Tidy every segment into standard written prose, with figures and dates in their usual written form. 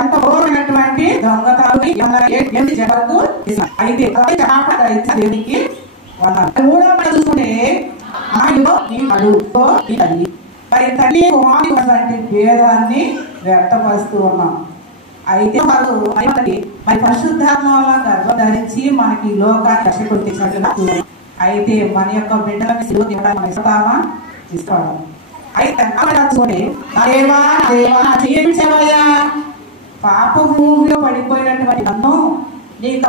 ఎంత ఘోరమైనటువంటి దొంగతాలు జగత్తు అయితే దేవునికి మూడో మాట చూసుకుంటే తల్లి మరి తల్లి కుమారుడి భేదాన్ని వ్యక్తపరుస్తూ ఉన్నాం. అయితే వాళ్ళు మరి పరిశుద్ధాత్మ వల్ల గర్భం ధరించి మనకి లోకాన్ని రక్షకుడు. అయితే మన యొక్క బిడ్డలను సిలువ తీయడానికి మనం ఇస్తామా? తీసుకోవడం. అయితే పాప భూమిలో పడిపోయినటువంటి నన్ను నీకు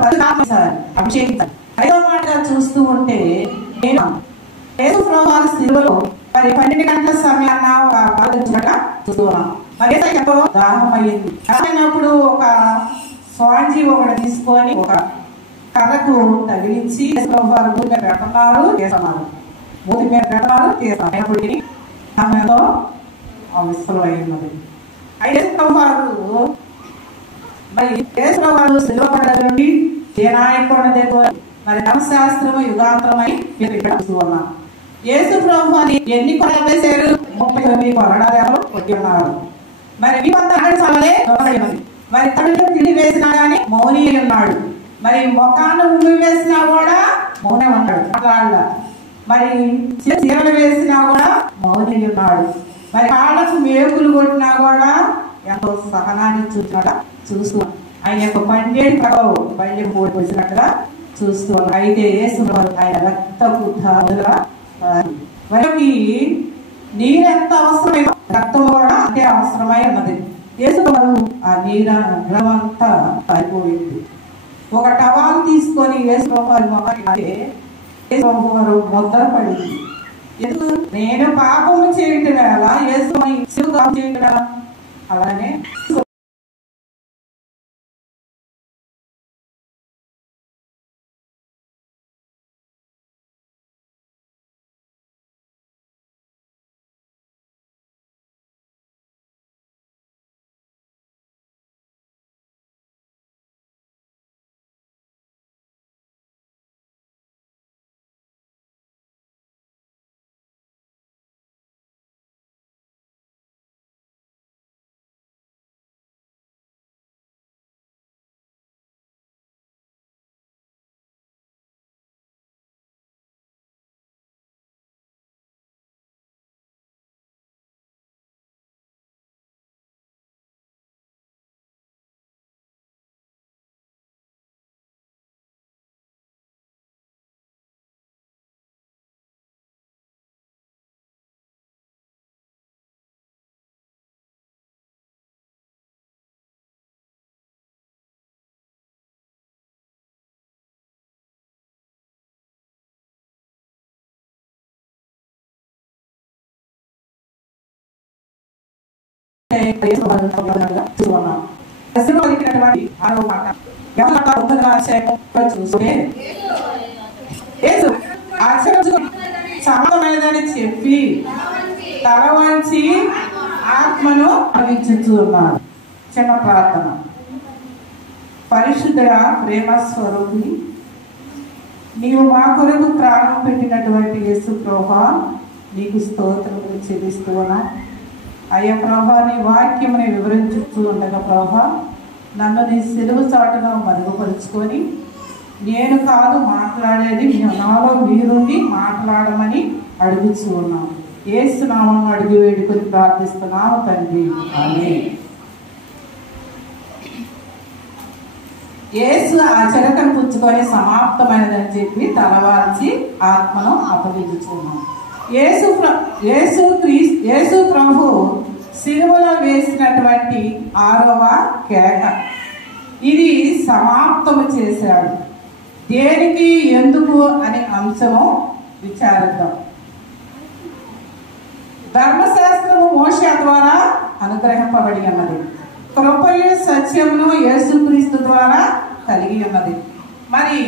అభిషేకించాలి. ఐదో మాటగా చూస్తూ ఉంటే నేను యేసు ప్రభువు సిలువలో మరి 12 గంటల సమయాన్ని చూస్తున్నాను. మరి దాహం అయ్యింది. అయినప్పుడు ఒక స్వాంజీ ఒకటి తీసుకొని ఒక కర్రకు తగిలించి ప్రభువారు భూమి మీద పెడుతున్నారు, చేస్తున్నారు. భూమి మీద పెడుతున్నారు, చేస్తున్నారు. సమయంలో విఫలం అయినది. అయితే ప్రభువారు మరి యేసు ప్రభువు సిలువ పడగ నుండి దేనాయకుడి దగ్గర మరి ధర్మశాస్త్రము యుగాంతరమై చూస్తూ ఉన్నాం. యేసు ప్రభువుని ఎన్ని కొరడాలు వేశారు? 39 కొరడాలు కొట్టి ఉన్నారు. మరి మరి కడుపులో తిండి వేసినా కానీ మౌని ఉన్నాడు. మరి మొఖాన్ని ఉమ్మి వేసినా కూడా మౌనే ఉన్నాడు, మాట్లాడ. మరి చీరలు వేసినా కూడా మౌని ఉన్నాడు. మరి కాళ్ళకు మేకులు కొట్టినా కూడా ఎంతో సహనాన్ని చూస్తూ ఆయన యొక్క 12 ప్రభావం బయలు పోసినట్టుగా చూస్తూ అయితే యేసు ఆయన రక్తపు మనకి నీరు ఎంత అవసరమో రక్తం కూడా అంతే అవసరమై ఉన్నది. యేసు ఆ నీరంతా పడిపోయింది. ఒక టవాల్ తీసుకొని యేసు వారు ముద్ర పడింది. ఎందుకు? నేను పాపము చేయటం ఎలా, యేసు చేయటం అలానే చూస్తే సమానమైనదని చెప్పి తల వంచి ఆత్మను అవించుతున్నాడు. చిన్న ప్రార్థన. పరిశుద్ధ ప్రేమ స్వరూపిణి, నీవు మా కొరకు ప్రాణం పెట్టినటువంటి యేసు ప్రభువా, నీకు స్తోత్రములు చెల్లిస్తున్నా. అయ్యా ప్రభువా, నీ వాక్యముని వివరించుతూ ఉండగా ప్రభువా, నన్ను నీ సిలువ చాటును మరుగుపరుచుకొని నేను కాదు మాట్లాడేది, నాలో మీరుండి మాట్లాడమని అడుగుతూ ఉన్నాం. యేసు నామమున అడిగి వేడుకొని ప్రార్థిస్తున్నాము తండ్రి, ఆమేన్. యేసు ఆ చెరకను పుచ్చుకొని సమాప్తమైనదని చెప్పి తలవాల్చి ఆత్మను అప్పగించుకున్నాం. యేసు ప్రభు సిలువలో వేసినటువంటి 6వ కేక, ఇది సమాప్తము చేశాడు. దేనికి, ఎందుకు అనే అంశము విచారిద్దాం. ధర్మశాస్త్రము మోషే ద్వారా అనుగ్రహింపబడి ఉన్నది. కృపయు సత్యమును యేసుక్రీస్తు ద్వారా కలిగి ఉన్నది. మరి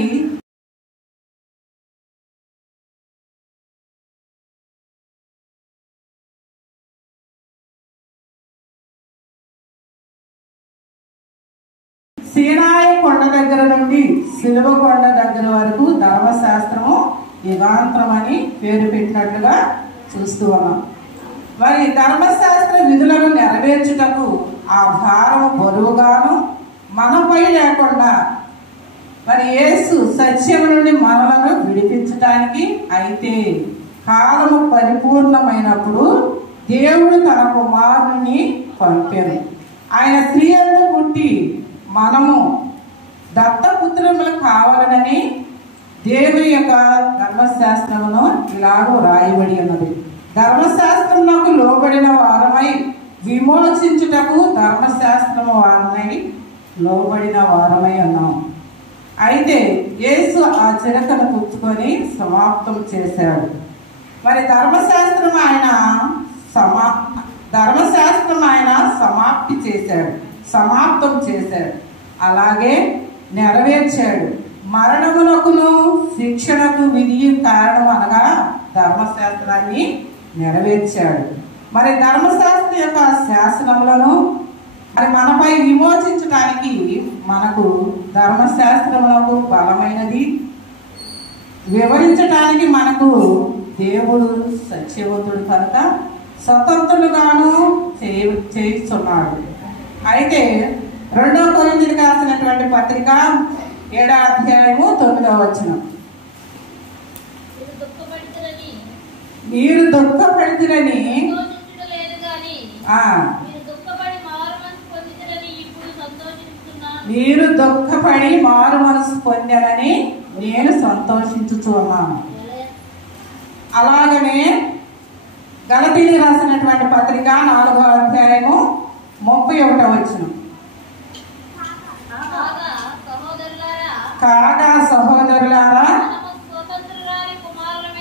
సీనాయి కొండ దగ్గర నుండి సిలువ కొండ దగ్గర వరకు ధర్మశాస్త్రము యుగాంతరం అని పేరు పెట్టినట్లుగా చూస్తూ ఉన్నాం. మరి ధర్మశాస్త్ర విధులను నెరవేర్చుటకు ఆ భారము బరువుగాను మనపై లేకుండా మరి యేసు సత్యం నుండి మనలను విడిపించడానికి, అయితే కాలము పరిపూర్ణమైనప్పుడు దేవుడు తన కుమారుని పంపారు. ఆయన స్త్రీ యందు పుట్టి మనము దత్తపుత్రములు కావాలనని దేవుని యొక్క ధర్మశాస్త్రమును ఇలాగూ రాయబడి ఉన్నది. ధర్మశాస్త్రమునకు లోబడిన వారమై విమోచించుటకు ధర్మశాస్త్రము వారమై లోబడిన వారమై ఉన్నాం. అయితే యేసు ఆ చిరకను పుచ్చుకొని సమాప్తం చేశాడు. మరి ధర్మశాస్త్రం ఆయన సమాప్తి చేశాడు, సమాప్తం చేశాడు, అలాగే నెరవేర్చాడు. మరణమునకును శిక్షణకు విధి కారణం అనగా ధర్మశాస్త్రాన్ని నెరవేర్చాడు. మరి ధర్మశాస్త్రం యొక్క శాసనములను మరి మనపై విమోచించడానికి మనకు ధర్మశాస్త్రములకు బలమైనది, వివరించడానికి మనకు దేవుడు సత్యవంతుడు కనుక స్వతంత్రులుగాను చేయిస్తున్నాడు. అయితే 2వ కొరింథీయులకు రాసినటువంటి పత్రిక 7వ అధ్యాయము 9వ వచనం, మీరు దుఃఖపడితిరని మీరు దుఃఖపడి మారు మనసు పొందారని నేను సంతోషించుచున్నాను. అలాగనే గలతీయులకు రాసినటువంటి పత్రిక 4వ అధ్యాయము 31వ వచనం, కాగా సహోదరులారా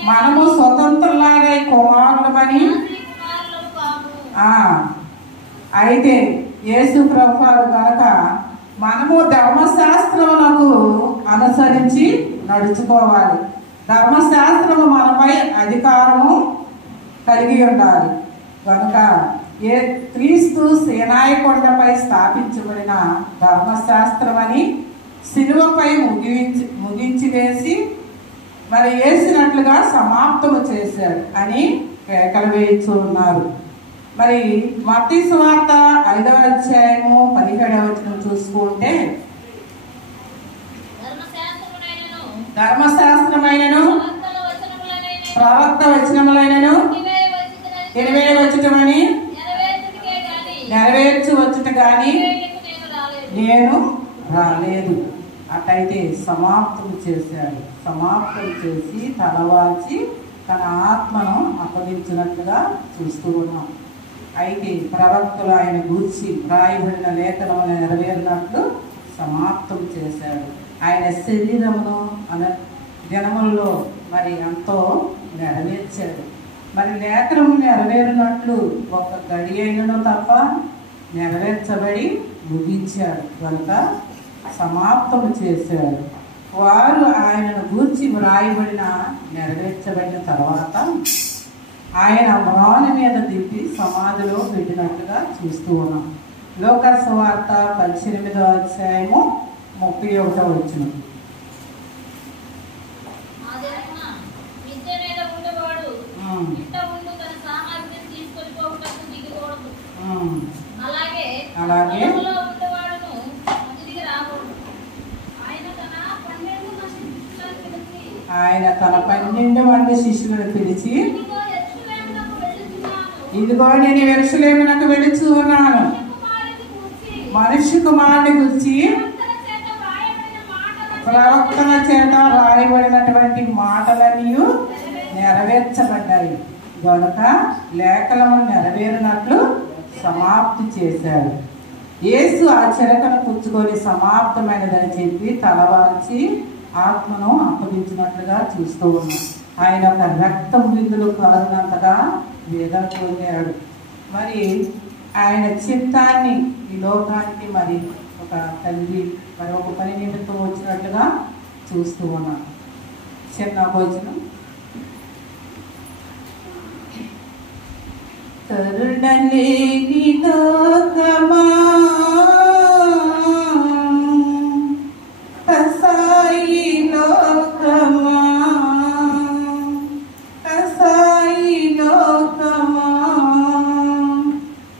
మనము స్వతంత్రులారై కుమారులమని. అయితే యేసు ప్రభువారు కనుక మనము ధర్మశాస్త్రమునకు అనుసరించి నడుచుకోవాలి. ధర్మశాస్త్రము మనపై అధికారము కలిగి ఉండాలి కనుక క్రీస్తు సీనాయి కొండపై స్థాపించబడిన ధర్మశాస్త్రం అని సిలువపై ముగించి వేసి మరి వేసినట్లుగా సమాప్తము చేశాడు అని కేకలు వేయిస్తూ ఉన్నారు. మరి మత్తయి సువార్త 5వ అధ్యాయము 17వ వచనం చూసుకుంటే, ధర్మశాస్త్రమైనను ప్రవక్త వచనములైనను నెరవేర్చుటమని నెరవేర్చవచ్చుట గాని నేను రాలేదు. అటైతే సమాప్తం చేశాడు. సమాప్తం చేసి తలవాల్చి తన ఆత్మను అప్పగించినట్లుగా చూస్తూ ఉన్నాం. అయితే ప్రవక్తలు ఆయన గూర్చి రాయబడిన లేఖనమును నెరవేరినట్లు సమాప్తం చేశాడు. ఆయన శరీరమును దినములలో మరి ఎంతో నెరవేర్చాడు. మరి లేఖనము నెరవేరినట్లు ఒక గడి అయినను తప్ప నెరవేర్చబడి ముగించాడు కనుక సమాప్తము చేశాడు. వారు ఆయనను గూర్చి వ్రాయబడిన నెరవేర్చబడిన తర్వాత ఆయన మ్రాను మీద దింపి సమాధిలో పెట్టినట్లుగా చూస్తూ ఉన్నాం. లోకాసు సువార్త 18వ అధ్యాయము 31వ వచనం, అలాగే ఆయన తన 12 మంది శిష్యులను పిలిచి, ఇదిగో నేను యెరూషలేమునకు వెళుచు ఉన్నాను, మనుష్య కుమారుని గురించి ప్రవక్తల చేత రాయబడినటువంటి మాటలన్నీ నెరవేర్చబడ్డాయి గనుక లేఖనము నెరవేరినట్లు సమాప్తి చేశాడు. యేసు ఆ చిరకను పుచ్చుకొని సమాప్తమైనదని చెప్పి తలవాల్చి ఆత్మను అప్పగించినట్లుగా చూస్తూ ఉన్నాం. ఆయన ఒక రక్తం బిందులు కారినంతగా వేదన పొందాడు. మరి ఆయన చిత్తాన్ని ఈ లోకానికి మరి ఒక తల్లి మరి ఒక పని నిమిత్తం వచ్చినట్లుగా చూస్తూ ఉన్నాం. చిన్న భోజనం కరుణలేని లోకమా కసాయి లోకమా కసాయి లోకమా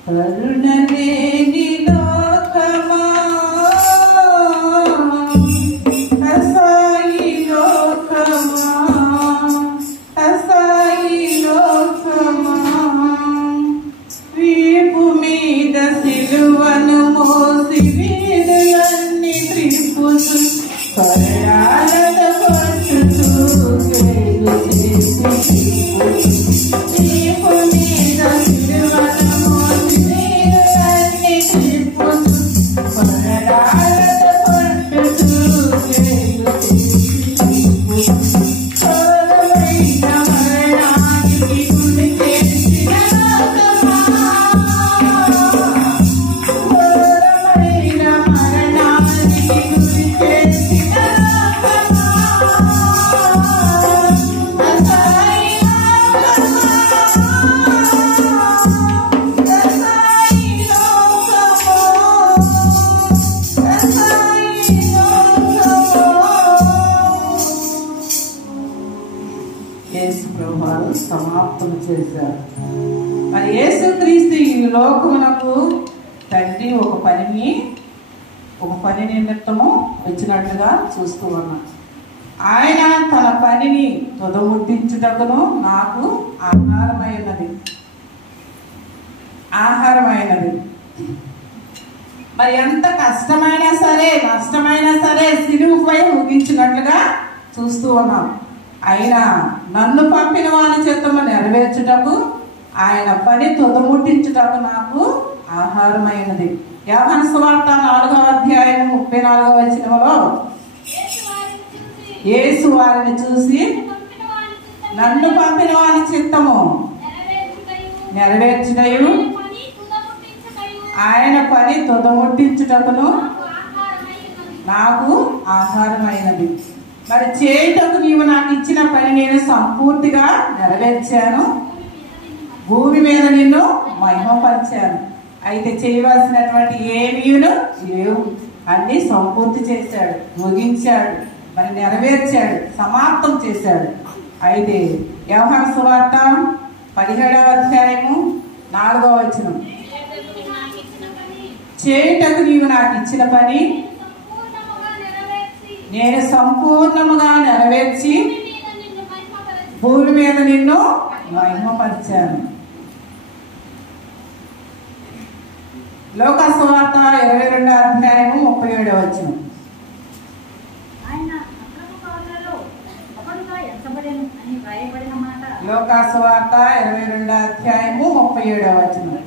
కరుణలేని లోకమా కసాయి లోకమా కసాయి లోకమా వీపు మీద సిలువను మోసి వీరులన్నీ త్రిప్పుతూ కరాలతో కొట్టుతూ కేలు చేసి వీపు మీద సిలువను మోసి వీరులన్నీ త్రిప్పుతూ కరాలతో కొట్టుతూ కేలు చేసి మరణానికి గురి చేసిన యేసు ప్రభువారు సమాప్తం చేశారు. మరి యేసుక్రీస్తు ఈ లోకమునకు తండ్రి ఒక పని నిమిత్తము వచ్చినట్లుగా చూస్తూ ఉన్నాం. ఆయన తన పనిని తుదముట్టించుటకును నాకు ఆహారమైనది. మరి ఎంత కష్టమైనా సరే నష్టమైనా సరే సిలువపై ముగించినట్లుగా చూస్తూ ఉన్నాం. అయినా నన్ను పంపిన వాని చిత్తము నెరవేర్చుటకు ఆయన పని తుదముట్టించుటకు నాకు ఆహారమైనది. యోహాను సువార్త 4వ అధ్యాయం 34వ వచనములో యేసు వారిని చూసి నన్ను పంపిన వాని చిత్తము నెరవేర్చుటయు ఆయన పని తుదముట్టించుటకును నాకు ఆహారమైనది. మరి చేయుటకు నీవు నాకు ఇచ్చిన పని నేను సంపూర్తిగా నెరవేర్చాను, భూమి మీద నిన్ను మహిమపరిచాను. అయితే చేయవలసినటువంటి ఏమీ లేవు, అన్ని సంపూర్తి చేశాడు, ముగించాడు, మరి నెరవేర్చాడు, సమాప్తం చేశాడు. అయితే యోహాను సువార్త 17వ అధ్యాయము 4వ వచనం, చేయుటకు నీవు నాకు ఇచ్చిన పని నేను సంపూర్ణముగా నెరవేర్చి భూమి మీద నిన్ను మహిమపరిచాను. లోకా సువార్త 22వ అధ్యాయము 37వ వచనం, లోకా సువార్త 22వ అధ్యాయము 37వ వచనం,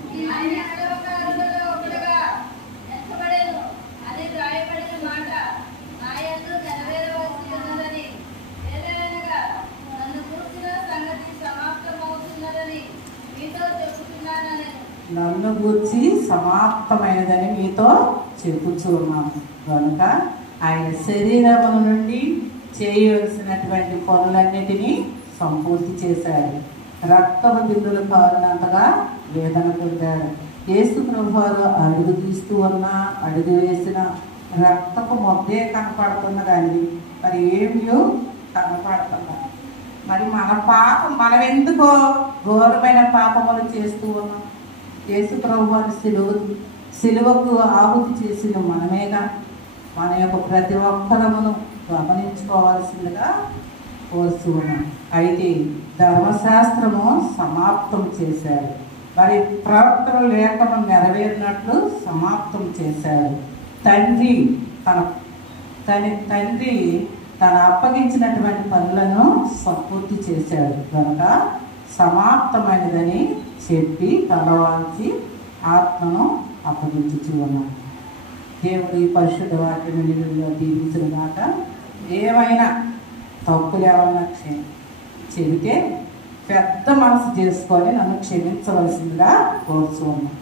నన్ను గూర్చి సమాప్తమైనదని మీతో చెప్పుచున్నాను. కనుక ఆయన శరీరము నుండి చేయవలసినటువంటి పనులన్నిటినీ సంపూర్తి చేశాడు. రక్తపు బిందులు కారినంతగా వేదన పొందాడు. యేసు ప్రభువారు అడుగు తీస్తూ ఉన్నా అడుగు వేసిన రక్తపు మొద్దే కనపడుతున్నదండి, మరి ఏమియో కనపడుతున్నా. మరి మన పాపం మనం ఎందుకో ఘోరమైన పాపములు చేస్తూ ఉన్నాం. యేసు ప్రభువారు సిలువకు ఆహుతి చేసిన మనమేగా. మన యొక్క ప్రతి ఒక్కరమును గమనించుకోవాల్సిందిగా కోరుతూ ఉన్నాం. అయితే ధర్మశాస్త్రము సమాప్తం చేశాడు, మరి ప్రవక్తల లేఖను నెరవేరినట్లు సమాప్తం చేశాడు. తండ్రి తన అప్పగించినటువంటి పనులను సంపూర్తి చేశాడు కనుక సమాప్తమైనదని చెప్పి తలవాల్చి ఆత్మను అప్పగించుచు ఉన్నాడు. దేవుడు ఈ పరిశుద్ధ వాక్యం దీవించిన దాక ఏమైనా తప్పులు ఏమన్నా చెబితే పెద్ద మనసు చేసుకొని నన్ను క్షమించవలసిందిగా కోరుచు ఉన్నాను.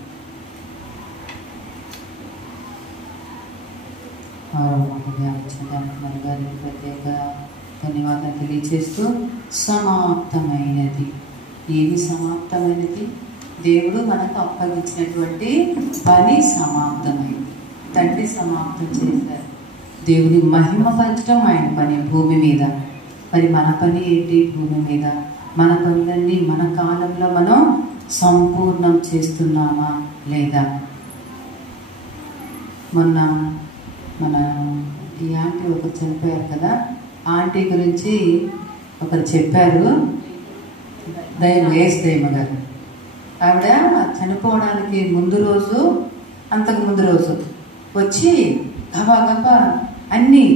గారిని ప్రత్యేక ధన్యవాదాలు తెలియజేస్తూ, సమాప్తమైనది. ఏమి సమాప్తమైనది? దేవుడు మనకు అప్పగించినటువంటి పని సమాప్తమైంది. తండ్రి సమాప్తం చేశారు. దేవుని మహిమపరచడం ఆయన పని భూమి మీద. మరి మన పని ఏంటి? భూమి మీద మన పనులన్నీ మన కాలంలో మనం సంపూర్ణం చేస్తున్నామా లేదా? మొన్న మన ఈ ఆంటీ ఒకరు చనిపోయారు కదా, ఆంటీ గురించి ఒకరు చెప్పారు, దయమ గారు. ఆవిడ చనిపోవడానికి అంతకు ముందు రోజు వచ్చి గబా అన్నీ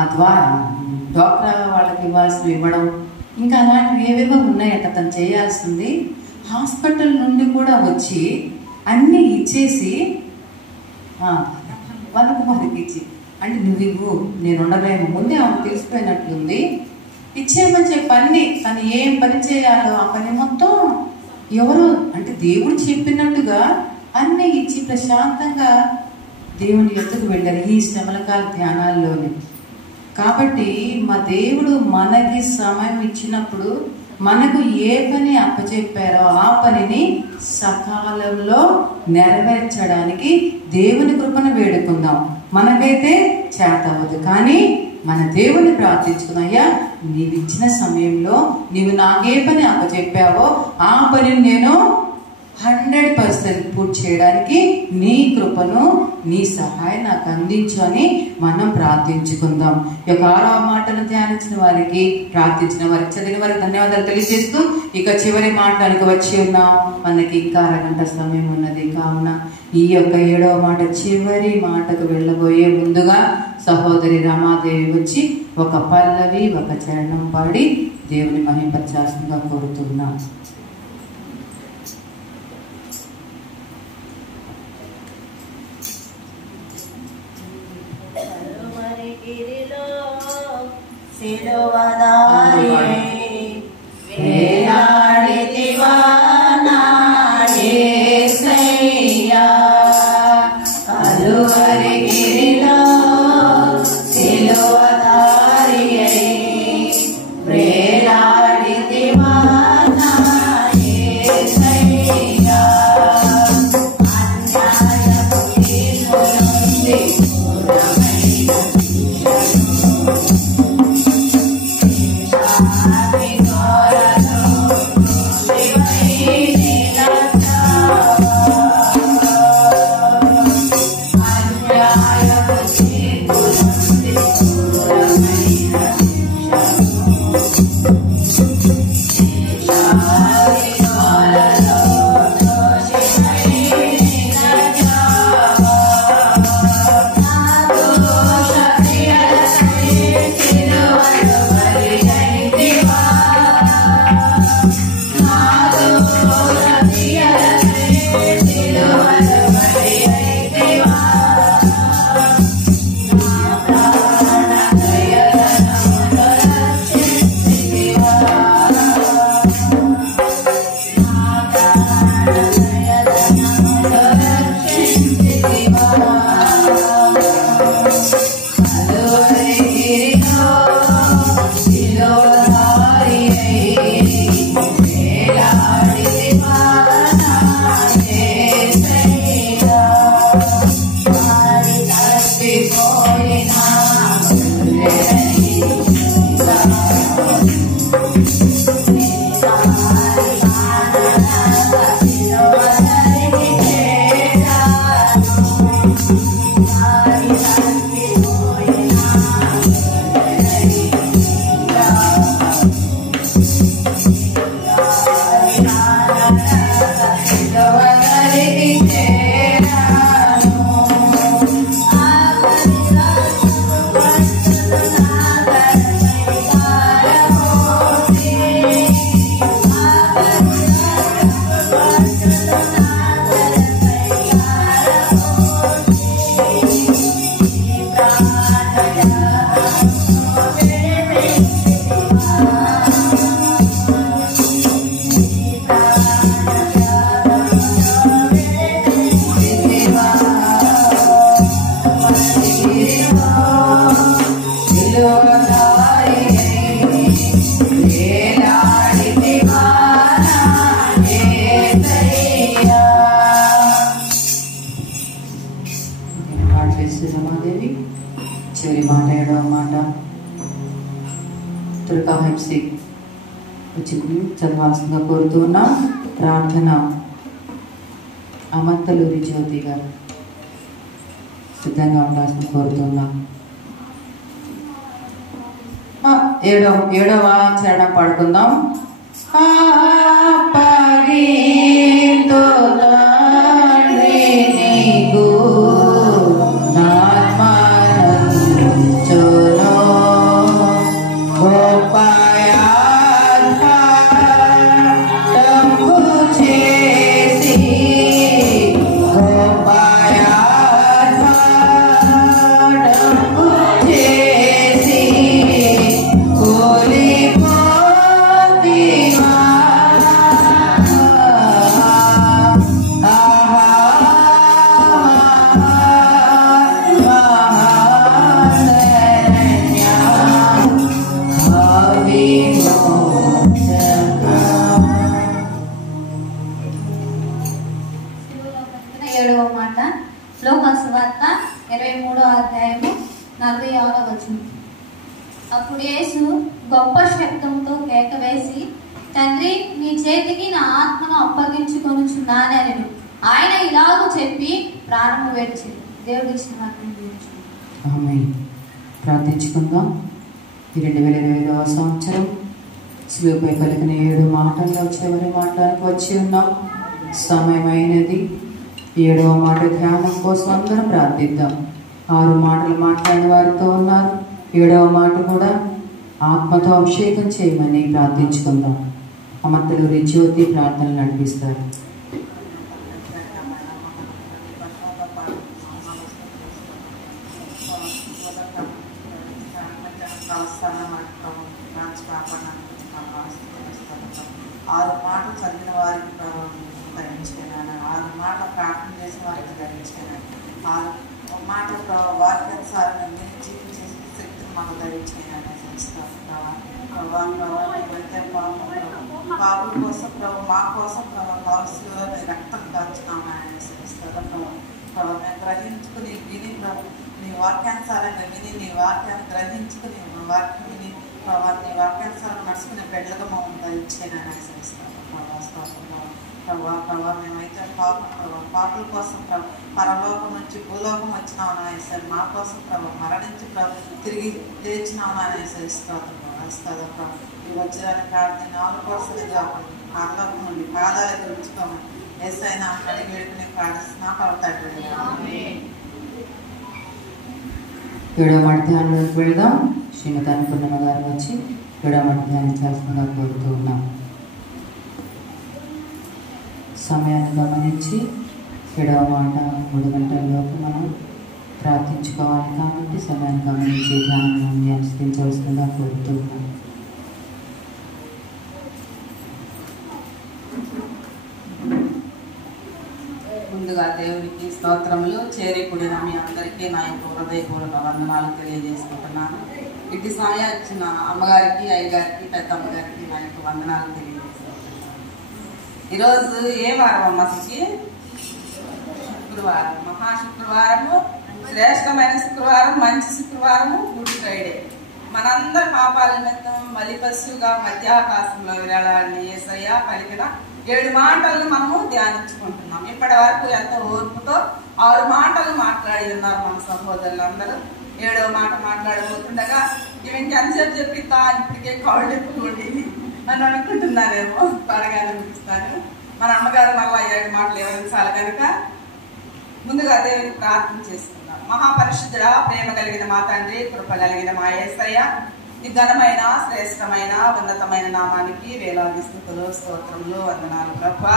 ఆ ద్వారా డాక్టర్ వాళ్ళకి ఇవ్వాల్సినవి ఇవ్వడం, ఇంకా అలాంటివి ఏవేవో ఉన్నాయట తను చేయాల్సింది. హాస్పిటల్ నుండి కూడా వచ్చి అన్నీ ఇచ్చేసి వాళ్ళకు వారికి ఇచ్చి, అంటే నువ్వు ఇవ్వు, నేను ఉండలేము, ముందే ఆమె తెలిసిపోయినట్లుంది, ఇచ్చేయమని చెప్పి అన్నీ తను ఏం పని చేయాలో ఆ పని మొత్తం ఎవరు అంటే దేవుడు చెప్పినట్టుగా అన్నీ ఇచ్చి ప్రశాంతంగా దేవుని యొద్దకు వెళ్ళారు ఈ శ్రమల కాల ధ్యానాల్లోనే. కాబట్టి మా దేవుడు మనకి సమయం ఇచ్చినప్పుడు మనకు ఏ పని అప్పచెప్పారో ఆ పనిని సకాలంలో నెరవేర్చడానికి దేవుని కృపను వేడుకుందాం. మనకైతే చేతవదు, కానీ మన దేవుని ప్రార్థించుకున్నాం. అయ్యా, నీవు ఇచ్చిన సమయంలో నీవు నాకే పని అప్పచెప్పావో ఆ పనిని నేను 100% పూర్తి చేయడానికి నీ కృపను నీ సహాయం నాకు అందించు అని మనం ప్రార్థించుకుందాం. ఈ యొక్క 6వ మాటను ధ్యానించిన వారికి, ప్రార్థించిన వారికి, చదివిన వారికి ధన్యవాదాలు తెలియజేస్తూ ఇక చివరి మాటలకు వచ్చి ఉన్నాం. మనకి ఇంకా అరగంట సమయం ఉన్నది. కావున ఈ యొక్క 7వ మాట చివరి మాటకు వెళ్ళబోయే ముందుగా సహోదరి రమాదేవి వచ్చి ఒక పల్లవి ఒక చరణం పాడి దేవుని మహింపరచాల్సిందిగా కోరుతున్నాం. రమాదేవి చివరి మాట 7వ మాట తుర్కా హెప్సి వచ్చి చదవాల్సిందిగా కోరుతూ ఉన్నాం. ప్రార్థన అమత్తలూరి జ్యోతి గారు సిద్ధంగా ఉండాల్సింది కోరుతున్నాం. 7వ చరణం పాడుకుందాం. అప్పుడు యేసు గొప్ప శబ్దంతో కేక వేసి, తండ్రి, నీ చేతికి నా ఆత్మను అప్పగించుకొనుచున్నానెను. ఆయన ఇలాగూ చెప్పి ప్రాణము విడిచెను. దేవుడి ఇచ్చిన ఆమేన్. ప్రార్థించుకుందాం. ఈ 2025వ సంవత్సరం శిలువపై పలికిన 7 మాటల్లో చివరి మాటలకు వచ్చి ఉన్నాం. సమయమైనది. 7వ మాట ధ్యానం కోసం అందరం ప్రార్థిద్దాం. 6 మాటలు మాట్లాడిన వారితో ఉన్నారు. 7వ మాట కూడా ఆత్మతో అభిషేకం చేయమని ప్రార్థించుకుందాం. అమత్తలూరి జ్యోతి ప్రార్థనలు నడిపిస్తారు. ఆరు మాటలు చదివిన వారికి ధరించాను, 6 మాటలు ప్రార్థన చేసిన వారికి ధరించాను, 6 మాటలు వాక్యానుసారంగా నేను జీవించే శక్తిని మాకు ధరించాను బాబు కోసం ప్రభు, మా కోసం భవిష్యత్తులో రక్తం దాచున్నాము ఆయన ప్రభు. మేము గ్రహించుకుని విని ప్రభు, నీ వాక్యానుసారంగా విని నీ వాక్యాన్ని గ్రహించుకుని వాక్యం విని ప్రభావ నీ వాక్యానుసారంగా నడుచుకునే బిడ్డలుగా మమ్మల్ని ధరించాను ఆయన ప్రభావ. మేమైతే పాపుల కోసం పరలోకం నుంచి భూలోకం వచ్చినావు నాయ సార్, మా కోసం మరణించి తిరిగి లేచినావు నాయ సార్ ప్రభు. ఈ వచ్చేదాన్ని ప్రార్థన 4% కాకుండా పరలోకం నుండి పాదాలకు ఉంచుకోమని ఏసైనా అడిగి వేడుకుని ప్రార్థిస్తున్నా పడతాడు. 7వ మాట ధ్యానంలోకి వెళదాం. శ్రీమతి అనుకున్న గారు వచ్చి 7వ మాట ధ్యానించాల్సిందిగా కోరుతూ ఉన్నాం. సమయాన్ని గమనించి 7వ మాట 3 గంటలలోపు మనం ప్రార్థించుకోవాలి కాబట్టి సమయాన్ని గమనించి ధ్యానాన్ని అనుసరించవలసిందిగా కోరుతూ ఉన్నాం. ముందుగా దేవునికి స్తోత్రములు. చేరి కూడిన మీ అందరికీ నా యొక్క హృదయపూర్వక వందనాలు తెలియజేసుకుంటున్నాను. ఇటు సమయం ఇచ్చిన అమ్మగారికి, అయ్యగారికి, పెద్దమ్మగారికి నా యొక్క వందనాలు తెలియజేసుకుంటున్నాను. ఈరోజు ఏ వారం అమ్మకి? శుక్రవారం, మహాశుక్రవారము, శ్రేష్టమైన శుక్రవారం, మంచి శుక్రవారము, గుడ్ ఫ్రైడే. మనందరి పాపాల నిమిత్తం బలిపశువుగా మధ్యాకాశంలో విరాళాన్ని యేసయ్య పలికిన 7 మాటలను మనము ధ్యానించుకుంటున్నాం. ఇప్పటి వరకు ఎంతో ఓర్పుతో 6 మాటలు మాట్లాడి ఉన్నారు మన సహోదరులందరూ. 7వ మాట మాట్లాడబోతుండగా ఇవి ఇంకెంతసేపు చెప్పిస్తా, ఇప్పటికే కాళ్ళు ఎప్పుకోండి అని అనుకుంటున్నారేమో. త్వరగా అనిపిస్తాను. మన అమ్మగారు మళ్ళీ 7 మాటలు వివరించాలి కనుక ముందుగా దేవునికి ప్రార్థన చేసుకుందాం. మహాపరిశుద్ధుడా, ప్రేమ కలిగిన మా తండ్రి, కృప కలిగిన మా యేసయ్య, ఈ ఘనమైన, శ్రేష్టమైన, ఉన్నతమైన నామానికి వేలాది స్తుతులు, స్తోత్రములు, వందనాలు ప్రభా.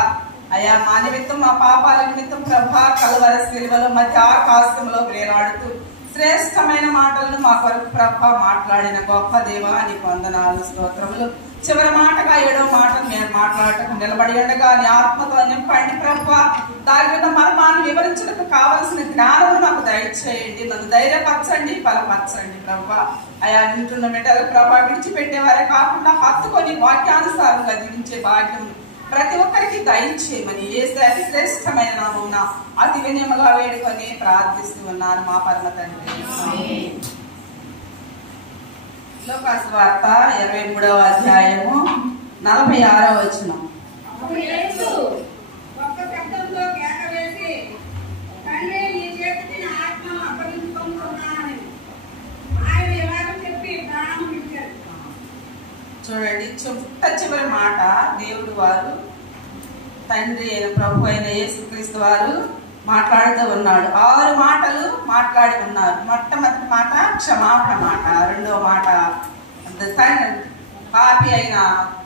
అయ్యా, మా నిమిత్తం, మా పాపాల నిమిత్తం ప్రభా, కలువరి శిలువలో మధ్య ఆకాశంలో వేలాడుతూ శ్రేష్టమైన మాటలను మా కొరకు ప్రభ మాట్లాడిన గొప్ప దేవా నీకు వందనాలు, స్తోత్రములు. చివరి మాటగా 7వ మాట మేము మాట్లాడటం నిలబడి ఉండగా నీ ఆత్మతో నింపండి ప్రభ. దాగిన మర్మాన్ని వివరించడానికి కావలసిన జ్ఞానము నాకు దయచేయండి. నన్ను ధైర్యపరచండి, బలపరచండి ప్రభ. అయా వింటున్న బిడ్డలు ప్రభ విడిచిపెట్టేవారే కాకుండా హత్తుకొని వాక్యానుసారంగా జీవించే భాగ్యం ప్రతి ఒక్కరికి దయచేయమని యేసు అతి శ్రేష్టమైన నామమున అతి వినయముగా వేడుకొని ప్రార్థిస్తూ ఉన్నాను మా పరమ తండ్రి. లూకాసు వార్త 23వ అధ్యాయము 46వ వచనం. చూడండి, చివరి మాట దేవుడు వారు తండ్రి అయిన ప్రభు అయిన యేసుక్రీస్తు వారు మాట్లాడుతూ ఉన్నాడు. 6 మాటలు మాట్లాడి ఉన్నారు. మొట్టమొదటి మాట క్షమాపణ మాట, రెండవ మాట పాపి అయిన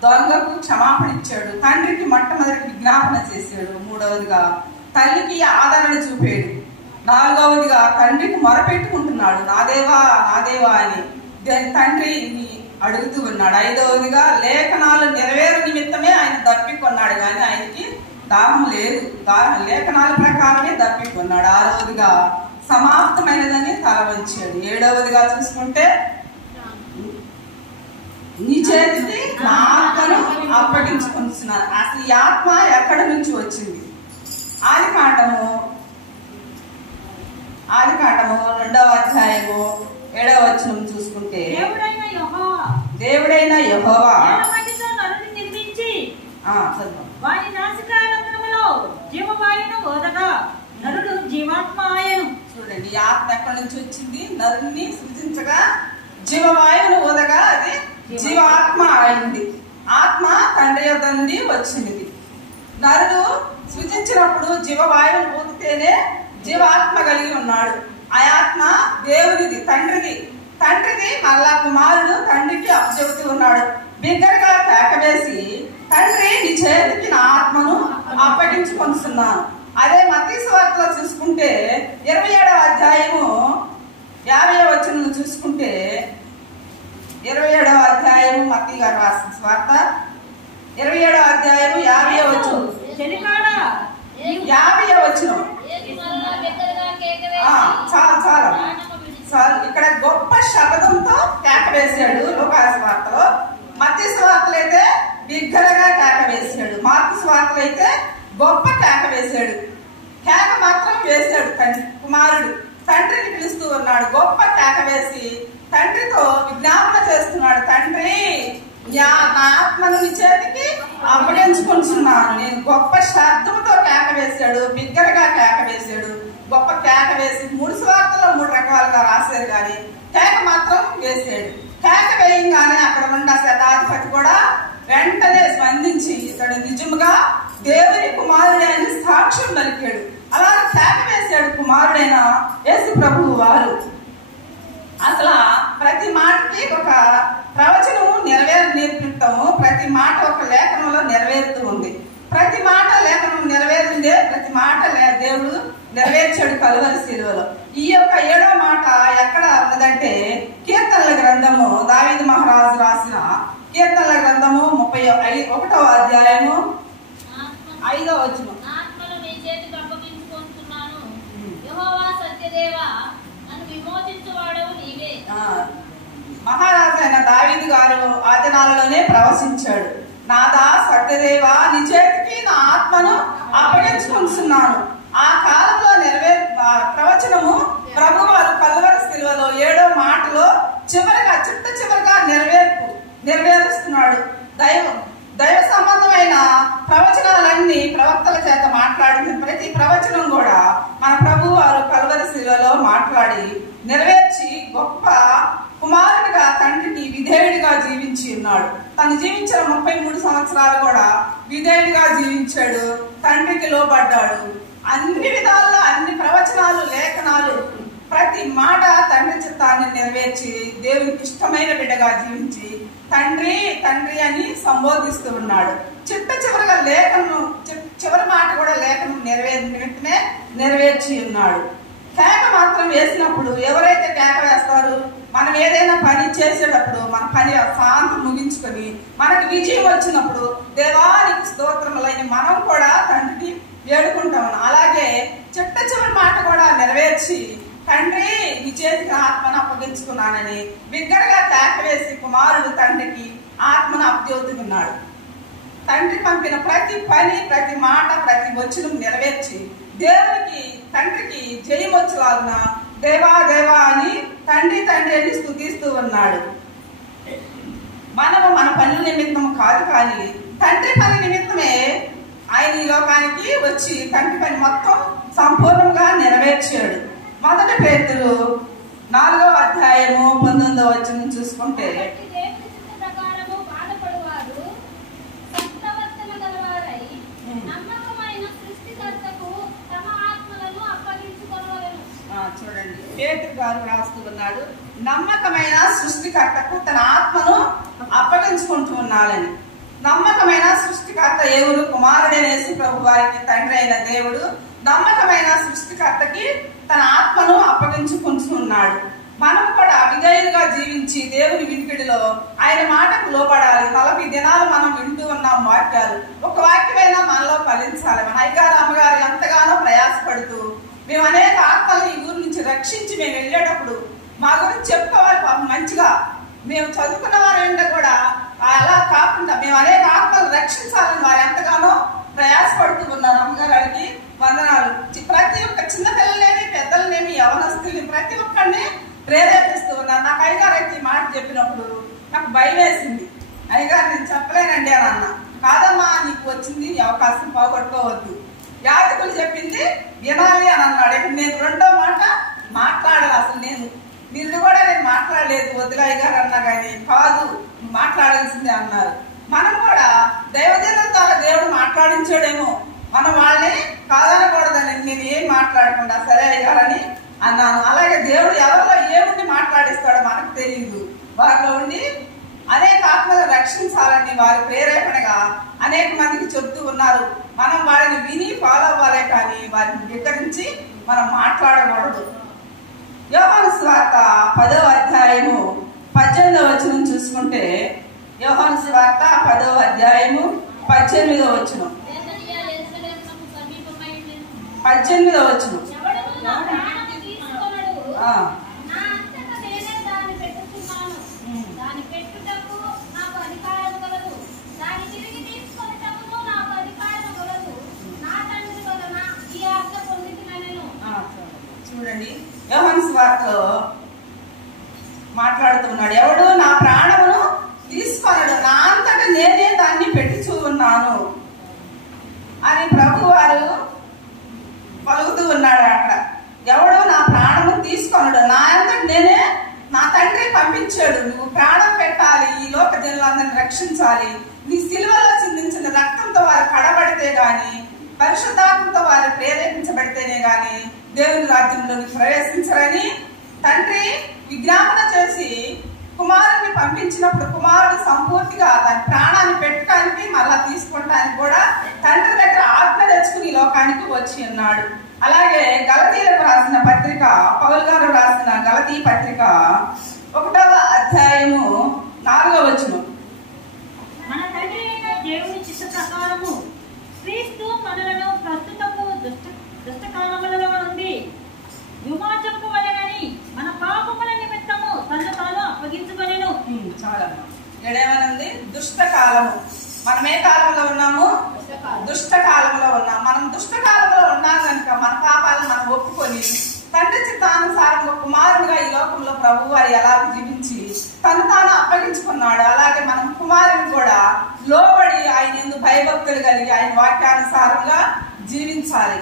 దొంగకు క్షమాపణ ఇచ్చాడు, తండ్రికి మొట్టమొదటి విజ్ఞాపన చేశాడు, మూడవదిగా తల్లికి ఆదరణ చూపాడు, నాలుగవదిగా తండ్రికి మొరపెట్టుకుంటున్నాడు నాదేవా నాదేవా అని తండ్రిని అడుగుతూ ఉన్నాడు, ఐదవదిగా లేఖనాలు నెరవేరు నిమిత్తమే ఆయన దప్పికొన్నాడు కానీ ఆయనకి దాహం లేదు, లేఖనాల ప్రకారమే దప్పికొన్నాడు, ఆరవదిగా సమాప్తమైనదని తల వంచాడు, ఏడవదిగా చూసుకుంటే నీ చేతికి నా ఆత్మను అప్పగించుకుంటున్నాను. అసలు ఈ ఆత్మ ఎక్కడి నుంచి వచ్చింది? ఆదికాండము 2వ అధ్యాయము 7వ వచనం చూసుకుంటే దేవుడైన యెహోవా నిర్మించి వారి నాసికారంధ్రములో జీవవాయువును వదగా నరుడు జీవాత్మ ఆయను. చూడండి, ఈ ఆత్మ ఎక్కడి నుంచి వచ్చింది? నరుని సృజించగా జీవవాయువును వదగా అది జీవాత్మ అయింది. ఆత్మ తండ్రి యొద్ద నుండి వచ్చింది. నరుడు సృజించినప్పుడు జీవవాయువును ఊదితేనే జీవాత్మ కలిగి ఉన్నాడు. ఆ ఆత్మ దేవుడిది, తండ్రిది మళ్ళా కుమారుడు తండ్రికి అప్పచెబుతూ ఉన్నాడు. బిగ్గరగా కేకవేసి తండ్రి నీ చేతికి నా ఆత్మను అప్పగించుకొస్తున్నాను. అదే మత్తయి సువార్తలో చూసుకుంటే 27వ అధ్యాయము 50వ వచనం చూసుకుంటే 27వ అధ్యాయము మత్తయి గారు రాసిన సువార్త 27వ అధ్యాయము 50వ వచనం 50వ వచనం చాలు ఇక్కడ గొప్ప శబ్దంతో కేక వేసాడు లూకాసు వార్తలో. మత్తయి సువార్తలో అయితే బిగ్గరగా కేక వేసాడు. మార్కు సువార్తలో అయితే గొప్ప కేక వేసాడు. కేక మాత్రం వేసాడు కుమారుడు తండ్రిని పిలుస్తూ ఉన్నాడు. గొప్ప కేక వేసి తండ్రితో విజ్ఞాపన చేస్తున్నాడు, తండ్రి నా ఆత్మను నీ చేతికి అప్పగించుకుంటున్నాను. నేను గొప్ప శబ్దంతో కేక వేసాడు, బిగ్గరగా కేక వేసాడు, గొప్ప కేక వేసి 3 సువార్తల్లో 3 రకాలుగా రాశారు కానీ కేక మాత్రం వేసాడు. కేక వేయంగానే అక్కడ ఉన్న శతాధిపతి కూడా వెంటనే స్పందించి ఇతడు నిజముగా దేవుని కుమారుడే అని సాక్ష్యం పలికాడు. అలా కేక వేసాడు కుమారుడైన యేసు ప్రభువు వారు. అసలు ప్రతి మాటకి ఒక ప్రవచనము నేర్పిస్తాము. ప్రతి మాట ఒక లేఖనంలో నెరవేరుతూ ఉంది. ప్రతి మాట లేఖనం నెరవేరిందే, ప్రతి మాట దేవుడు నెరవేర్చాడు కలువరి శిలువలో. ఈ యొక్క 7వ మాట ఎక్కడ ఉన్నదంటే కీర్తనల గ్రంథము, దావీదు మహారాజు రాసిన కీర్తనల గ్రంథము 31వ అధ్యాయము 5వ వచనం. మహారాజు అయిన దావీదు గారు ఆ దినాలలోనే ప్రవశించాడు, నాదా సత్యదేవా నీ చేతికి నా ఆత్మను అప్పగించుకుంటున్నాను. ఆ కాలంలో ప్రవచనము ప్రభు వారు కలువరి శిలువలో 7వ మాటలో చివరిగా నెరవేరుస్తున్నాడు. దైవ సంబంధమైన ప్రవచనాలన్నీ ప్రవక్తల చేత మాట్లాడిన ప్రతి ప్రవచనం కూడా మన ప్రభు వారు కలువరి శిలువలో మాట్లాడి నెరవేర్చి గొప్ప కుమారుడిగా తండ్రికి విధేయుడిగా జీవించి ఉన్నాడు. తను జీవించిన 33 సంవత్సరాలు కూడా విధేయుడిగా జీవించాడు, తండ్రికి లోబడ్డాడు. అన్ని విధాల్లో అన్ని ప్రవచనాలు, లేఖనాలు, ప్రతి మాట తండ్రి చిత్తాన్ని నెరవేర్చి దేవునికి ఇష్టమైన బిడ్డగా జీవించి తండ్రి తండ్రి అని సంబోధిస్తూ ఉన్నాడు. చివరిగా చివరి మాట కూడా లేఖనం నెరవేర్చి ఉన్నాడు. కేక మాత్రం వేసినప్పుడు ఎవరైతే కేక వేస్తారు, మనం ఏదైనా పని చేసేటప్పుడు మన పని శాంతం ముగించుకొని మనకి విజయం వచ్చినప్పుడు దేవానికి స్తోత్రములని మనం కూడా తండ్రిని వేడుకుంటాం. అలాగే చిట్ట చివరి మాట కూడా నెరవేర్చి తండ్రి నీ చేతికి ఆత్మను అప్పగించుకున్నానని బిగ్గరగా కేక వేసి కుమారుడు తండ్రికి ఆత్మను అప్పచెబుతున్నాడు. తండ్రి పంపిన ప్రతి పని, ప్రతి మాట, ప్రతి వచనం నెరవేర్చి దేవునికి తండ్రికి జయం వచ్చేలాగున దేవా దేవా అని తండ్రి తండ్రి అని స్తుతిస్తూ ఉన్నాడు. మనము మన పనుల నిమిత్తం కాదు, కానీ తండ్రి పని నిమిత్తమే ఆయన ఈ లోకానికి వచ్చి తండ్రి పని మొత్తం సంపూర్ణంగా నెరవేర్చాడు. మొదటి పేతురు 4వ అధ్యాయము 19వ వచనం చూసుకుంటే, చూడండి పేతురు గారు రాస్తూ ఉన్నాడు, నమ్మకమైన సృష్టికర్తకు తన ఆత్మను అప్పగించుకుంటూ ఉన్నాడని. నమ్మకమైన సృష్టికర్త ఎవరు? కుమారుడైన యేసు ప్రభు వారికి తండ్రి అయిన దేవుడు నమ్మకమైన సృష్టికర్తకి తన ఆత్మను అప్పగించుకుంటున్నాడు. మనం కూడా విధేయులుగా జీవించి దేవుని వినికిడిలో ఆయన మాటకు లోబడాలి. 40 దినాలు మనం వింటూ ఉన్నాం వాక్యాలు. ఒక వాక్యమైనా మనలో ఫలించాలి. మన అయ్యగారు అమ్మగారు ఎంతగానో ప్రయాసపడుతూ మేము అనేక ఆత్మల్ని ఈ ఊరి నుంచి రక్షించి మేము వెళ్ళేటప్పుడు మా గురించి చెప్పుకోవాలి పాపం మంచిగా. మేము చదువుకున్న వారు ఏంటో కూడా అలా కాకుండా మేము అనేక ఆత్మలు రక్షించాలని వారు ఎంతగానో ప్రయాసపడుతూ ఉన్నారు. అమ్మగారికి వందనాలు. ప్రతి ఒక్క చిన్న పిల్లలేని పెద్దలనేమి యవనస్తుల్ని ప్రతి ఒక్కరిని ప్రేరేపిస్తూ ఉన్నారు. నాకు అయ్యగారు అయితే ఈ మాట చెప్పినప్పుడు నాకు భయం వేసింది. అయ్యగారు నేను చెప్పలేనండి అని అన్నా. కాదమ్మా నీకు వచ్చింది అవకాశం పోగొట్టుకోవద్దు, యాజకులు చెప్పింది వినాలి అని అన్నాడు. ఇక్కడ నేను రెండో మాట మాట్లాడాలి. అసలు నేను కూడా నేను మాట్లాడలేదు వదిలాయి గారు అన్నా, కానీ కాదు నువ్వు మాట్లాడాల్సిందే అన్నారు. మనం కూడా దైవజనుల ద్వారా దేవుడు మాట్లాడించాడేమో, మనం వాళ్ళని కాదనకూడదని నేను ఏం మాట్లాడకుండా సరే అయ్యారని అన్నాను. అలాగే దేవుడు ఎవరిలో ఏముండి మాట్లాడిస్తాడో మనకు తెలియదు. వారిలో ఉండి అనేక ఆత్మలను రక్షించాలని వారి ప్రేరేపణగా అనేక మందికి చెప్తూ ఉన్నారు. మనం వారిని విని ఫాలో అవ్వాలే, కానీ వారిని వికరించి మనం మాట్లాడకూడదు. యోహాను సువార్త 10వ అధ్యాయము 18వ వచనం చూసుకుంటే, యోహాను సువార్త 10వ అధ్యాయము 18వ వచనం 18వ వచనం చూడండి. యోహాను సువార్తలో మాట్లాడుతున్నాడు, ఎవడు నా ప్రాణమును తీసుకొనడు, నా అంతటా నేనే దాన్ని పెట్టుచూ ఉన్నాను అని ప్రభు వారు పలుకుతూ ఉన్నాడు. అక్కడ ఎవడు నా ప్రాణము తీసుకొనడు, నా అంతటా నేనే, నా తండ్రి పంపించాడు. నువ్వు ప్రాణం పెట్టాలి, ఈ లోక జనులందరినీ రక్షించాలి. నీ సిలువలో చిందించిన రక్తంతో వారు కడబడితే గాని, పరిశుద్ధాత్మతో వారు ప్రేరేపించబడితేనే గాని దేవుని రాజ్యంలోకి ప్రవేశించరని తండ్రి విజ్ఞాపన చేసి కుమారుని పంపించినప్పుడు కుమారుడు సంపూర్తిగా దాని ప్రాణాన్ని పెట్టడానికి మళ్ళా తీసుకుంటానికి కూడా తండ్రి దగ్గర ఆజ్ఞ తెచ్చుకుని ఈ లోకానికి వచ్చి ఉన్నాడు. అలాగే గలతీలకు రాసిన పత్రిక, పౌలు గారు రాసిన గలతీ పత్రిక 1వ అధ్యాయము 4వ వచనం, మన తండ్రి అయిన దేవుని చిత్త ప్రకారము క్రీస్తు మనలను ప్రస్తుతము దుష్ట కాలములలో నుండి విమోచింపవలెనని మన పాపముల నిమిత్తము తనను తాను అప్పగించుకొనెను. చాలా ఏడేమనుంది? దుష్ట కాలము. మనం ఏ కాలంలో ఉన్నాము? దుష్ట కాలంలో ఉన్నాం. మనం దుష్ట కాలంలో ఉన్నాం కనుక మన పాపాలను మనం ఒప్పుకొని తండ్రి చిత్తానుసారంగా కుమారుడిగా ఈ లోకంలో ప్రభు వారు ఎలా జీవించి తను తాను అప్పగించుకున్నాడు. అలాగే మనం కుమారుని కూడా లోబడి ఆయన ఎందుకు భయభక్తులు కలిగి ఆయన వాక్యానుసారంగా జీవించాలి.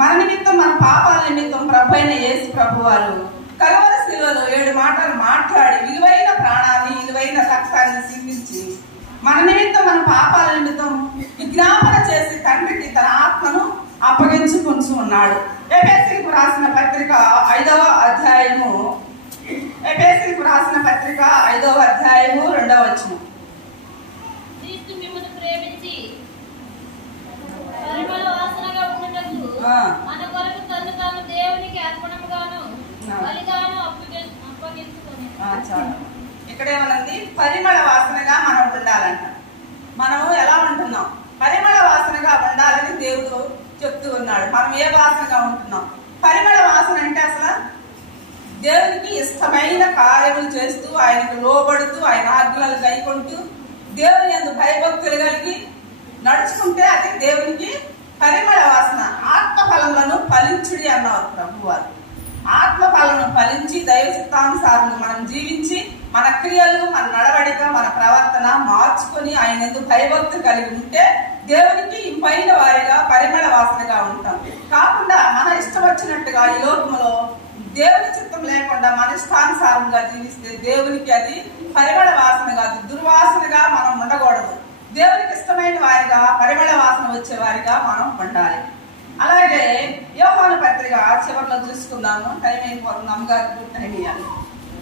మన నిమిత్తం, మన పాపాల నిమిత్తం ప్రభు అయిన యేసు ప్రభు వారు కలువరి శిలువలో 7 మాటలు మాట్లాడి విలువైన ప్రాణాన్ని, విలువైన రక్తాన్ని సిందించి మన నిమిత్తం, మన పాపాల నిమిత్తం విజ్ఞాపన చేసి తండ్రికి తన ఆత్మను అప్పగించుకుంటూ ఉన్నాడు. ఎఫెసీయులకు రాసిన పత్రిక 5వ అధ్యాయము 2వ వచనం, క్రీస్తు మిమ్మును ప్రేమించి పరిమళ వాసనగా ఉండుటకు మన కొరకు తన్ను తాను ఇక్కడేమన్నది పరిమళ వాసనగా మనం ఉండాలంట. మనము ఎలా ఉంటున్నాం? పరిమళ వాసనగా ఉండాలని దేవుడు చెప్తూ ఉన్నాడు. మనం ఏ వాసనగా ఉంటున్నాం? పరిమళ వాసన అంటే అసలు దేవునికి ఇష్టమైన కార్యములు చేస్తూ, ఆయనకు లోబడుతూ, ఆయన ఆజ్ఞలు గైకొంటూ, దేవుని యందు భయభక్తులు కలిగి నడుచుకుంటే అది దేవునికి పరిమళ వాసన. ఆత్మఫలములను ఫలించుడి అన్నారు ప్రభువారు. ఆత్మఫలను ఫలించి దైవ చిత్తానుసారంగా మనం జీవించి మన క్రియలు, మన నడవడిక, మన ప్రవర్తన మార్చుకొని ఆయన ఎందుకు భయభక్తులు కలిగి ఉంటే దేవునికి ఇంపైన వారిగా పరిమళ వాసనగా ఉంటాం. కాకుండా మన ఇష్టం వచ్చినట్టుగా ఈ లోకంలో దేవుని చిత్తం లేకుండా మన ఇష్టానుసారంగా జీవిస్తే దేవునికి అది పరిమళ వాసన కాదు, దుర్వాసనగా మనం ఉండకూడదు. దేవునికి ఇష్టమైన వారిగా, పరిమళ వాసన వచ్చే వారిగా మనం ఉండాలి. అలాగే యోహాను పత్రిక చివరిలో చూసుకుందాము, టైం అయిపోతుంది, అమ్మగారికి టైం ఇవ్వాలి.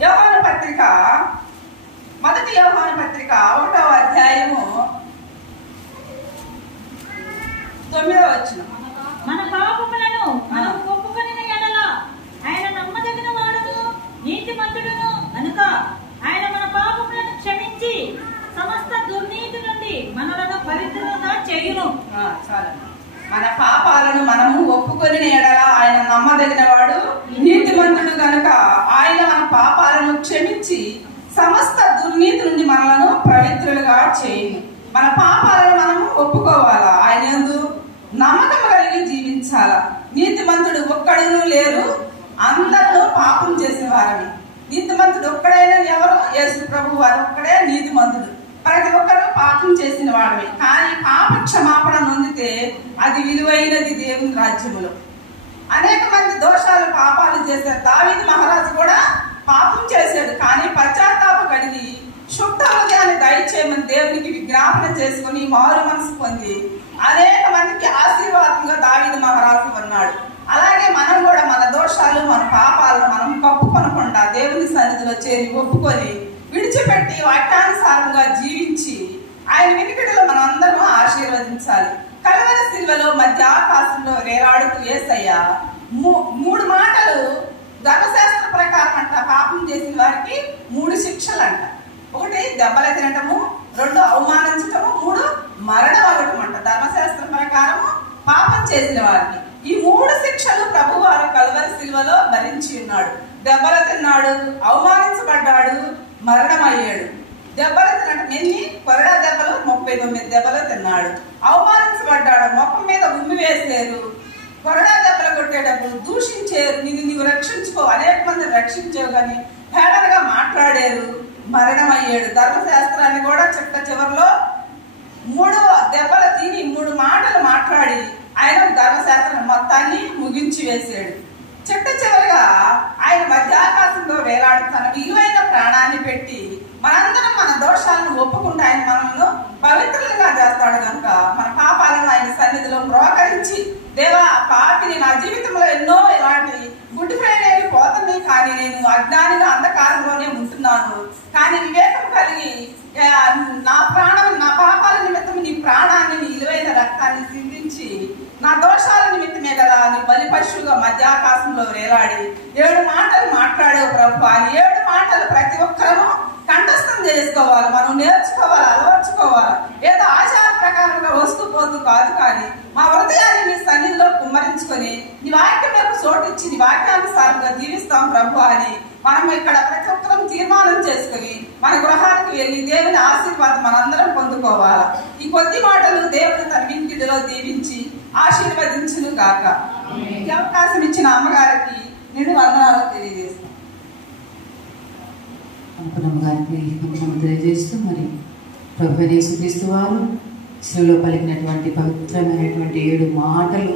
యోహాను పత్రిక, మొదటి యోహాను పత్రిక 1వ అధ్యాయము 9వ వచనం. మన పాపములను మనం ఒప్పుకొనిన యెడల ఆయన నమ్మదగిన వాడును నీతిమంతుడును కనుక ఆయన మన పాపములను క్షమించి సమస్త దుర్నీతి నుండి మనలను పవిత్రులుగా చేయును. చాలు. మన పాపాలను మనము ఒప్పుకొని ఎడల ఆయన నమ్మదగిన వాడు నీతిమంతుడు కనుక ఆయన మన పాపాలను క్షమించి సమస్త దుర్నీతి నుండి మనలను పవిత్రులుగా చేయును. మన పాపాలను మనము ఒప్పుకోవాలా, ఆయన యందు నమ్మకం కలిగి జీవించాలా. నీతిమంతుడు ఒక్కడును లేరు, అందరూ పాపం చేసిన వారని. నీతిమంతుడు ఒక్కడైనా ఎవరు? యేసు ప్రభు వారు ఒక్కడే నీతిమంతుడు. ప్రతి ఒక్కరూ పాపం చేసిన వాడమే. కానీ పాప క్షమాపణ నొందితే అది విలువైనది దేవుని రాజ్యములో. అనేక మంది దోషాలు, పాపాలు చేశారు. దావీదు మహారాజు కూడా పాపం చేశాడు, కానీ పశ్చాత్తాప కలిగి శుద్ధ హృదయాన్ని దయచేయమని దేవునికి విజ్ఞాపన చేసుకుని మారు మనసు పొంది అనేక మందికి ఆశీర్వాదంగా దావీదు మహారాజు ఉన్నాడు. అలాగే మనం కూడా మన దోషాలు, మన పాపాలను మనం కప్పుకొనకుండా దేవుని సన్నిధిలో చేరి ఒప్పుకొని విడిచిపెట్టి వాక్యానుసారంగా జీవించి ఆయన వెనుకటిలో మనం అందరం ఆశీర్వదించాలి. కల్వరి శిలువలో మధ్య ఆకాశంలో వేలాడుతూ యేసయ్య 3 మాటలు ధర్మశాస్త్ర ప్రకారం అంట పాపం చేసిన వారికి 3 శిక్షలు అంట. 1 దెబ్బలు తినటము, 2 అవమానించటము, 3 మరణం అవ్వటం అంట. ధర్మశాస్త్ర ప్రకారము పాపం చేసిన వారికి ఈ 3 శిక్షలు ప్రభు వారు కల్వరి శిలువలో భరించి ఉన్నాడు. దెబ్బలు తిన్నాడు, అవమానించబడ్డాడు, మరణం అయ్యాడు. దెబ్బలు తినటం ఎన్ని? కొరడా దెబ్బలు 39 దెబ్బలు తిన్నాడు. అవమానించబడ్డాడు, మొక్క మీద ఉమ్మి వేసారు, కొరడా దెబ్బలు కొట్టేటప్పుడు దూషించారు, నీవు రక్షించుకో, అనేక మంది రక్షించావు కానీ హేళనగా మాట్లాడారు, మరణం అయ్యాడు. ధర్మశాస్త్రాన్ని కూడా చివరిలో 3 దెబ్బలు తిని 3 మాటలు మాట్లాడి ఆయన ధర్మశాస్త్రం మొత్తాన్ని ముగించి వేసాడు. చివరిగా ఆయన మధ్యాకాశంలో వేలాడు తన విలువైన ప్రాణాన్ని పెట్టి మనందరం మన దోషాలను ఒప్పుకుంటే ఆయన మనల్ని పవిత్రులుగా చేస్తాడు. కనుక మన పాపాలను ఆయన సన్నిధిలో ప్రోకరించి, దేవా పాపిని, నా జీవితంలో ఎన్నో ఇలాంటి గుడ్ ఫ్రైడేలు పోతుంది, కానీ నేను అజ్ఞానిగా అంధకారంలోనే ఉంటున్నాను, కానీ వివేకం కలిగి నా పాపాల నిమిత్తం నీ ప్రాణాన్ని, నీ విలువైన రక్తాన్ని సిందించి నా దోషాల నిమిత్తమే కదా నీ బలి పశువుగా మధ్యాకాశంలో వేలాడి 7 మాటలు మాట్లాడావు ప్రభు. ఆ 7 మాటలు ప్రతి ఒక్కరూ కంఠస్థం చేసుకోవాలి, మనం నేర్చుకోవాలి, అలవర్చుకోవాలి. ఏదో ఆచార ప్రకారంగా వస్తూ పోతూ కాదు, కానీ మా హృదయాన్ని నీ సన్నిధిలో కుమ్మరించుకొని నీ వాక్యం వైపు చోటిచ్చి నీ వాక్యానుసారంగా జీవిస్తాం ప్రభు అని మనం ఇక్కడ ప్రతి ఒక్కరం తీర్మానం చేసుకుని మన గృహానికి వెళ్ళి దేవుని ఆశీర్వాదం మనందరం పొందుకోవాలా. ఈ కొద్ది మాటలు దేవుడు తన వింటిలో దీవించి ఆశీర్వదించును గాక. ఈ అవకాశం ఇచ్చిన అమ్మగారికి నిండు వందనాలు తెలియజేస్తాం. గారికి తెలియజేస్తూ మరి ప్రభు యేసుక్రీస్తు వారు శిలువలో పలికినటువంటి పవిత్రమైనటువంటి 7 మాటలు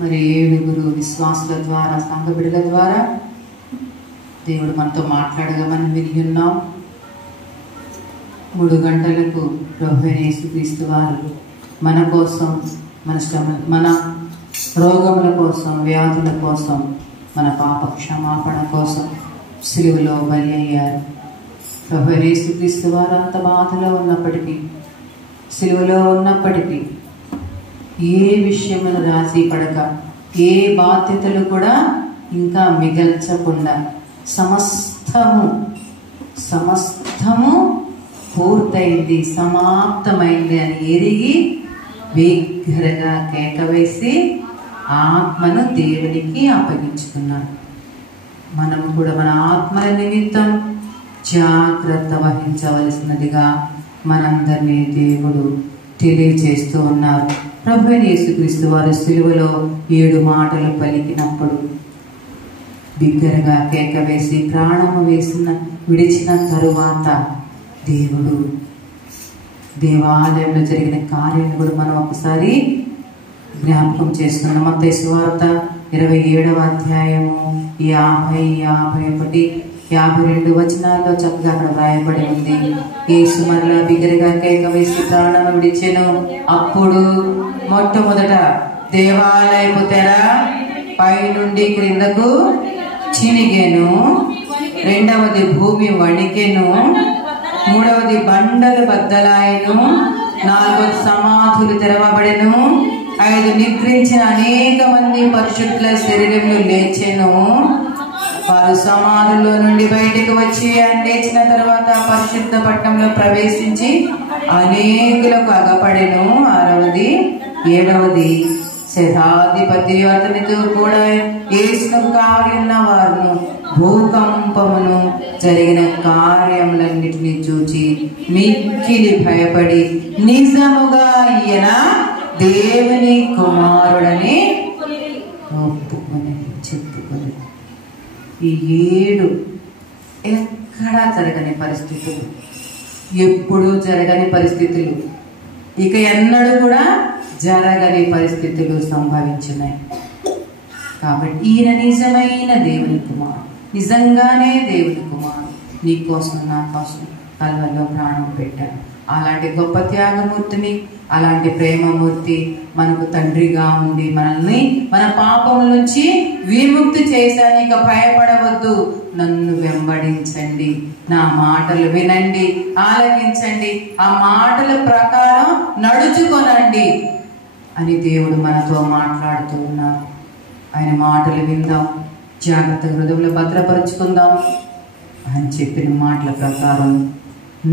మరి 7 విశ్వాసుల ద్వారా, సంఘ బిడ్డల ద్వారా దేవుడు మనతో మాట్లాడగా మనం విని ఉన్నాం. 3 గంటలకు ప్రభు యేసుక్రీస్తు వారు మన కోసం, మన శ్రమ, మన రోగముల కోసం, వ్యాధుల కోసం, మన పాప క్షమాపణ కోసం శిలువలో బలి అయ్యారు. ప్రభు యేసుక్రీస్తు వారు అంత బాధలో ఉన్నప్పటికీ, శిలువలో ఉన్నప్పటికీ ఏ విషయమును రాజీ పడక, ఏ బాధ్యతలు కూడా ఇంకా మిగల్చకుండా సమస్తము సమస్తము పూర్తయింది, సమాప్తమైంది అని ఎరిగి బిగ్గరగా కేక వేసి ఆత్మను దేవునికి అప్పగించుకున్నాడు. మనం కూడా మన ఆత్మల నిమిత్తం జాగ్రత్త వహించవలసినదిగా మనందరినీ దేవుడు తెలియజేస్తూ ఉన్నారు. ప్రభువైన యేసుక్రీస్తు వారు సిలువలో 7 మాటలు పలికినప్పుడు బిగ్గరగా కేక వేసి ప్రాణము విడిచిన తరువాత దేవుడు దేవాలయంలో జరిగిన కార్యాన్ని కూడా మనం ఒకసారి జ్ఞాపకం చేస్తున్నాం. మత్తయి సువార్త 27వ అధ్యాయము 50, 51, 52 వచనాల్లో చక్కగా అక్కడ వ్రాయబడి ఉంది. యేసు మరలా బిగ్గరగా కేక వేసి ప్రాణం విడిచెను. అప్పుడు మొట్టమొదట దేవాలయపు తెర పై నుండి క్రిందకు చినిగెను, రెండవది భూమి వణికెను, మూడవది బండలు బద్దలాయను, నాలుగవది సమాధులు తెరవబడెను, 5 నిద్రించిన అనేక మంది పరిశుద్ధుల శరీరములు లేచెను. వారు సమాధుల్లో నుండి బయటకు వచ్చి లేచిన తర్వాత పరిశుద్ధ పట్టణంలో ప్రవేశించి అనేకులకు అగపడెను. 6వది 7వది శతాధిపతి అతనితో కూడా యేసును కార్యున్న వారును భూకంపమును జరిగిన కార్యములన్నిటినీ చూచి మిక్కిలి భయపడి నిజముగా ఈయన దేవుని కుమారుడని ఒప్పుకొని చెప్పుకొని. ఈ 7 ఎక్కడా జరగని పరిస్థితులు, ఎప్పుడూ జరగని పరిస్థితులు, ఇక ఎన్నడూ కూడా జరగని పరిస్థితులు సంభవించున్నాయి. కాబట్టి ఈయన నిజమైన దేవుని కుమారుడు, నిజంగానే దేవుని కుమారుడు, నీ కోసం నా కోసం కల్వల్లో ప్రాణం పెట్టాడు. అలాంటి గొప్ప త్యాగమూర్తిని, అలాంటి ప్రేమమూర్తి మనకు తండ్రిగా ఉండి మనల్ని మన పాపం నుంచి విముక్తి చేశాను. ఇక భయపడవద్దు, నన్ను వెంబడించండి, నా మాటలు వినండి, ఆలకించండి, ఆ మాటల ప్రకారం నడుచుకొనండి అని దేవుడు మనతో మాట్లాడుతూ ఉన్నారు. ఆయన మాటలు విందాం, జాగ్రత్త హృదయంలో భద్రపరుచుకుందాం, ఆయన చెప్పిన మాటల ప్రకారం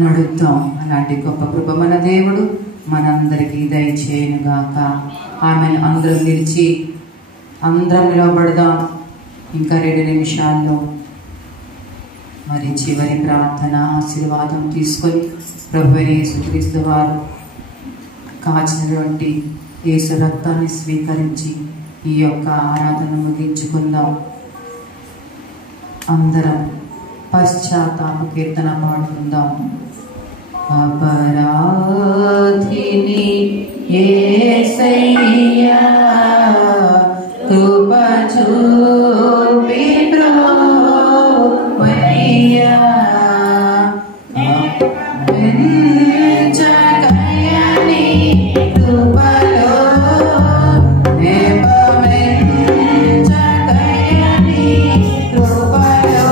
నడుద్దాం. అలాంటి గొప్ప కృప మన దేవుడు మనందరికీ దయచేయునుగాక. ఆమెను అందరం నిలిచి అందరం నిలబడదాం. ఇంకా 2 నిమిషాల్లో మరి చివరి ప్రార్థన ఆశీర్వాదం తీసుకొని ప్రభువైన యేసుక్రీస్తు వారు కాచినటువంటి యేసు రక్తాన్ని స్వీకరించి ఈ యొక్క ఆరాధన ముగించుకుందాం. అందరం పశ్చాత్తాప కీర్తన పాడుకుందాం. అపరాధిని యేసయ్యా కృప చూపి బ్రోవయ్యా, అప్పగించగయని కృపలో నెపమెంచగయని కృపలో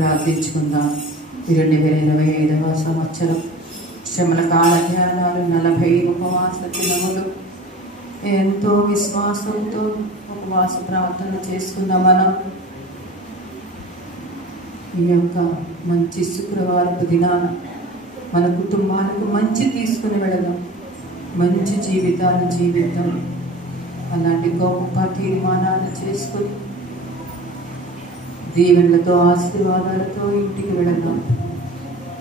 ప్రార్థించుకుందాం. 2025వ సంవత్సరం శ్రమల కాల ధ్యానాలు, 40 ఉపవాస దినములు, ఎంతో విశ్వాసంతో ఉపవాస ప్రార్థన చేసుకుందాం. మనం ఈ యొక్క మంచి శుక్రవారపు దినాన మన కుటుంబాలకు మంచి తీసుకుని వెళదాం, మంచి జీవితాలు జీవిద్దాం. అలాంటి గొప్ప తీర్మానాలు చేసుకొని దీవెనలతో ఆశీర్వాదాలతో ఇంటికి వెళదాం.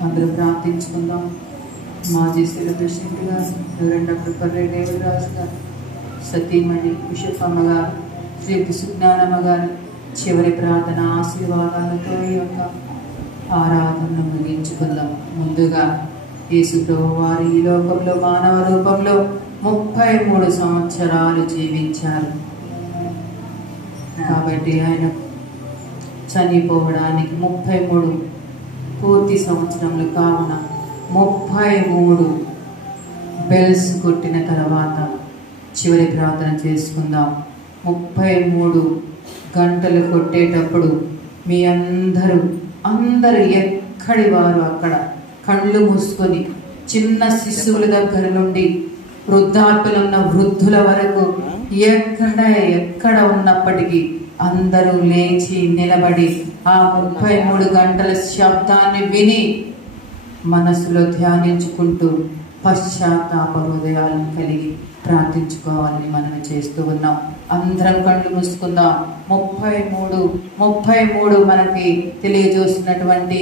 అందరూ ప్రార్థించుకుందాం. మాజీ సెలబ్రేషన్ గారు, డాక్టర్ పర్రే దేవరాజు గారు, సతీమణి బిషప్పమ్మ గారు, శ్రీ సుజ్ఞానమ్మ గారు చివరి ప్రార్థన ఆశీర్వాదాలతో ఈ యొక్క ఆరాధనను ముగించుకుందాం. ముందుగా యేసు ప్రభువు వారు ఈ లోకంలో మానవ రూపంలో 33 సంవత్సరాలు జీవించారు. కాబట్టి ఆయన చనిపోవడానికి 33 పూర్తి సంవత్సరములు కావున 33 బెల్స్ కొట్టిన తర్వాత చివరి ప్రార్థన చేసుకుందాం. 33 గంటలు కొట్టేటప్పుడు మీ అందరూ ఎక్కడి వారు అక్కడ కళ్ళు మూసుకొని, చిన్న శిశువుల దగ్గర నుండి వృద్ధాప్యులున్న వృద్ధుల వరకు ఎక్కడ ఉన్నప్పటికీ అందరూ లేచి నిలబడి ఆ 33 గంటల శబ్దాన్ని విని మనసులో ధ్యానించుకుంటూ పశ్చాత్తాప హృదయాలను కలిగి ప్రార్థించుకోవాలని మనం చేస్తూ ఉన్నాం. అందరం కళ్ళు మూసుకుందాం. 33 మనకి తెలియజేస్తున్నటువంటి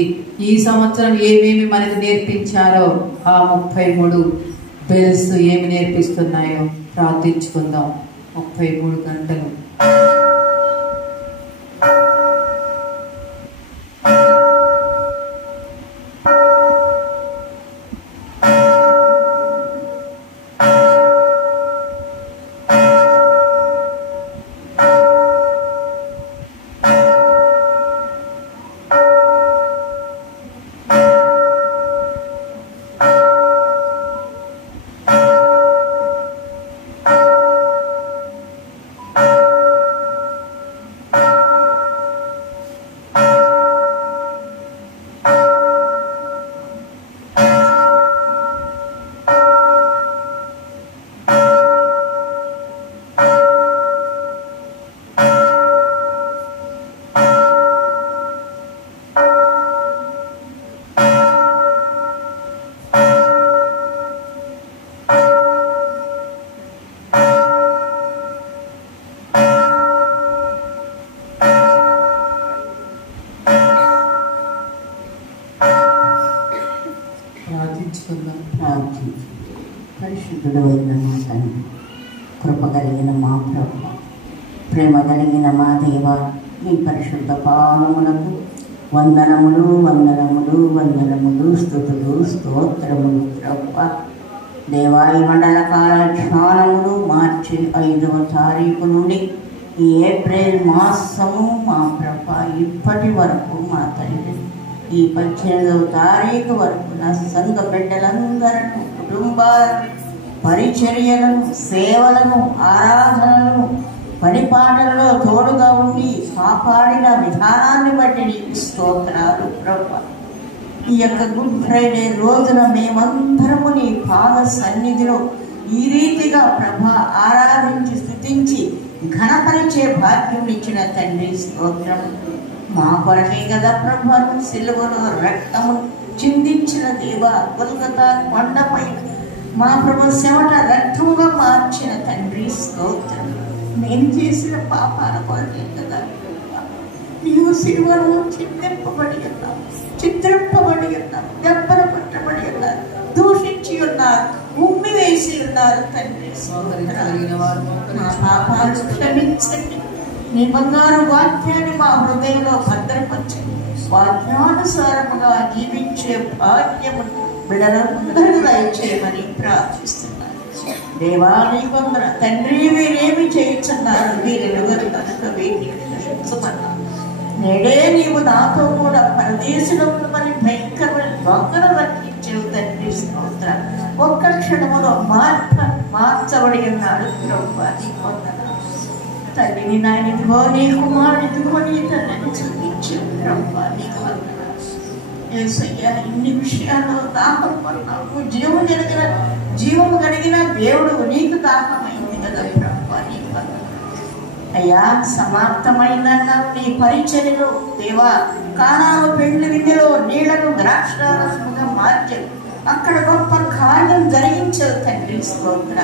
ఈ సంవత్సరం ఏమేమి మనకు నేర్పించారో ఆ 33 బెల్స్ ఏమి నేర్పిస్తున్నాయో ప్రార్థించుకుందాం. 33 గంటలు పరిశుద్ధుడు అయిన మా తండ్రి, కృప కలిగిన మా ప్రభు, ప్రేమ కలిగిన మా దేవ, మీ పరిశుద్ధ పాదములకు వందనములు వందనములు వందనములు, స్తుతులు స్తోత్రములు ప్రభు. దేవాయి మండల కాల ధ్యానములు మార్చి 5వ తారీఖు నుండి ఈ ఏప్రిల్ మాసము మా ప్రభ ఇప్పటి వరకు మా తండ్రి ఈ 18వ తారీఖు వరకు నా సంఘ బిడ్డలందరూ కుటుంబాలను, పరిచర్యలను, సేవలను, ఆరాధనలను, పనిపాటలలో తోడుగా ఉండి కాపాడిన విధానాన్ని బట్టి నీకు స్తోత్రాలు ప్రభు. ఈ యొక్క గుడ్ ఫ్రైడే రోజున మేమందరము నీ పాద సన్నిధిలో ఈ రీతిగా ప్రభ ఆరాధించి స్తుతించి ఘనపరిచే భాగ్యం ఇచ్చిన తండ్రి స్తోత్రం. మా కొరకే కదా ప్రభు సిలువలో రక్తము చిందించిన దేవ, గొల్గొతా కొండపై మా ప్రభు చెమట రక్తముగా మార్చిన తండ్రి స్తోత్రం. నేను చేసిన పాపాల కొరకే కదా నీవు సిలువలో చిందింపబడి ఉన్నావు, చిత్రింపబడి ఉన్నారు, దెబ్బలు పట్టబడి ఉన్నారు, దూషించి ఉన్నారు, ఉమ్మి వేసి ఉన్నారు తండ్రి. మా పాపాలు క్షమించండి. నీ బంగారు వాక్యాన్ని మా హృదయంలో భద్రపరచండి. వాక్యానుసారముగా జీవించే భాగ్యము బిడ్డలందరూ దయచేయమని ప్రార్థిస్తున్నాను. దేవాలయ వందన తండ్రి, వీరేమి చేయుచున్నారు, వీరెవరు కనుక వీరిని క్షమించమన్నా. నేడే నీవు నాతో కూడా పరదేశంలో మరి భయంకరమైన దొంగను రక్షించేవు తండ్రి స్తోత్ర. ఒక్క క్షణములో మార్చబడి ఉన్నాడు ప్రభు. తల్లిని నాయనిదిగో నీ కుమారుడిదిగో నీ తల్లిని చూపించావు ప్రభు. యేసయ్యా, ఇన్ని విషయాల్లో దాహం పడినావు. జీవము కలిగిన దేవుడు నీకు దాహమైంది కదా ప్రభు. నీకు అయ్యా సమాప్తమైన నీ పరిచర్యలో దేవా కానాను పెండ్లి విందులో నీళ్లను ద్రాక్షారసముగా మార్చారు. అక్కడ గొప్ప కార్యం జరిగించావు తండ్రి. స్తోత్ర.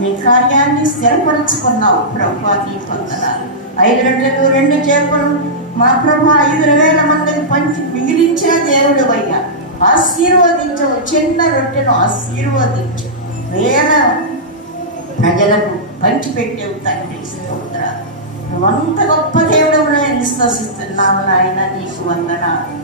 నీ కార్యాన్ని స్థిరపరుచుకున్నావు ప్రభువా, నీ వందనాలు. 5 రొట్టెలు 2 చేపలు మా ప్రభు 5,000 మందికి పంచి మిగిలించిన దేవుడు అయ్యా. ఆశీర్వదించవు. చిన్న రొట్టెను ఆశీర్వదించు. వేల ప్రజలకు పంచిపెట్టేవు తండ్రి. స్తోత్ర. నువ్వంత గొప్ప దేవుడు నేను విశ్వసిస్తున్నాము నాయన, నీకు వందనాలు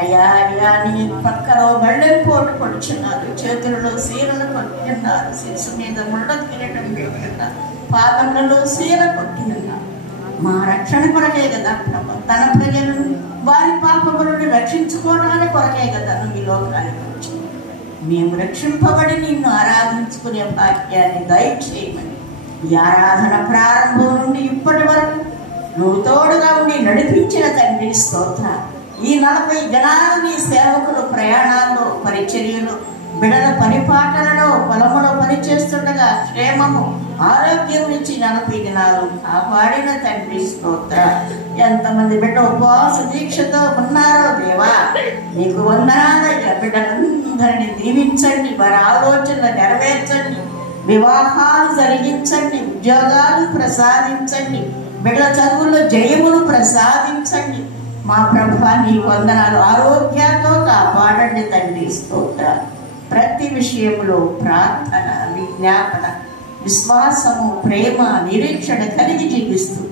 అయ్యా. అయ్యా నీ పక్కలో బళ్ళెంపోటు కొడుచున్నారు, చేతులలో సీరలు కొట్టున్నారు, శిరసు మీద ముళ్ళ కిరీటం పెట్టుకున్నారు, పాదములలో సీర కొట్టున్నారు. మా రక్షణ కొరకే కదా ప్రభు, తన ప్రజలను వారి పాపములను రక్షించుకోవడానికి కొరకే కదా నువ్వు ఈ లోకానికి వచ్చి. మేము రక్షింపబడి నిన్ను ఆరాధించుకునే భాగ్యాన్ని దయచేయమని ఈ ఆరాధన ప్రారంభం నుండి ఇప్పటి వరకు నువ్వు తోడుగా ఉండి నడిపించిన తండ్రి. స్తోత్ర. ఈ 40 జనాలు నీ సేవకులు ప్రయాణాల్లో, పరిచర్యలు, బిడల పనిపాటలలో, పొలములో పనిచేస్తుండగా క్షేమము ఆరోగ్యం నుంచి 40 దినాలు కాపాడిన తండ్రి. స్తోత్ర. ఎంతమంది బిడ్డ ఉపవాస దీక్షతో ఉన్నారో దేవా, నీకు వందనాలయ్యా. బిడ్డలందరినీ దీవించండి, వారి ఆలోచనలు నెరవేర్చండి, వివాహాలు జరిగించండి, ఉద్యోగాలు ప్రసాదించండి, బిడ్డల చదువుల్లో జయములు ప్రసాదించండి. మా ప్రభువా నీకు వందనాలు. ఆరోగ్యంతో కాపాడండి తండ్రి. స్తోత్ర. ప్రతి విషయంలో ప్రార్థన, విజ్ఞాపన, విశ్వాసము, ప్రేమ, నిరీక్షణ కలిగి జీవిస్తూ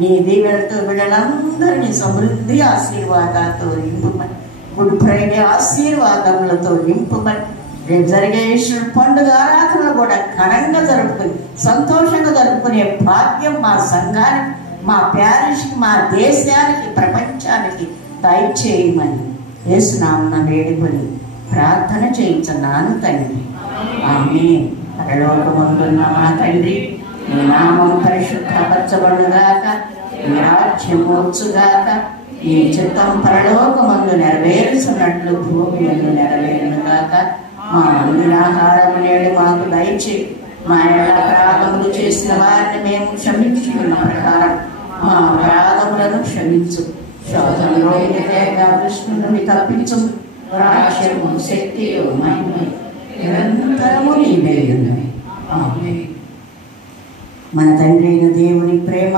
నీ దీవెనతో బిడ్డలందరినీ సమృద్ధి ఆశీర్వాదాలతో నింపుమని, గుడ్ ఫ్రైడే ఆశీర్వాదములతో నింపుమని, రేపు జరిగే ఈశ్వరుడు పండుగ ఆరాధనలు కూడా ఘనంగా జరుపుకుని సంతోషంగా జరుపుకునే భాగ్యం మా సంఘానికి, మా ప్యారిష్కి, మా దేశానికి, ప్రపంచానికి దయచేయమని యేసునామమున వేడుకొని ప్రార్థన చేయించున్నాను తండ్రి. ఆమేన్. పరలోకమందున్న మా తండ్రి, నీ నామం పరిశుద్ధపరచబడుగాక, నీ రాజ్యము వచ్చుగాక, నీ చిత్తం పరలోకమందు నెరవేరుచున్నట్లు భూమి యందు నెరవేరునుగాక. మా అందినాహారము నేడు మాకు దయచేయి. మా అపరాధములు చేసిన వారిని మేము క్షమించుకున్న ప్రకారం మా అపరాధములను క్షమించు. శోధనలో కృష్ణుని నుండి తప్పించు. రాజ్యము, శక్తియు, మహిమయు నిరంతరము నీవే ఉన్నవి. ఆమేన్. మన తండ్రి అయిన దేవుని ప్రేమ,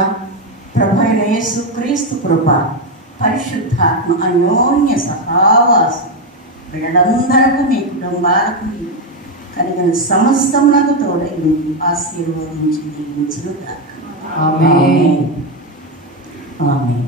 ప్రభు అయిన యేసు క్రీస్తు కృప, పరిశుద్ధాత్మ అన్యోన్య సహవాసం వీళ్ళందరకు, మీ కుటుంబాలకు కలిగిన సమస్తములకు తోడై ఆశీర్వదించి దీవించుగాక. ఆమేన్. ఆమేన్.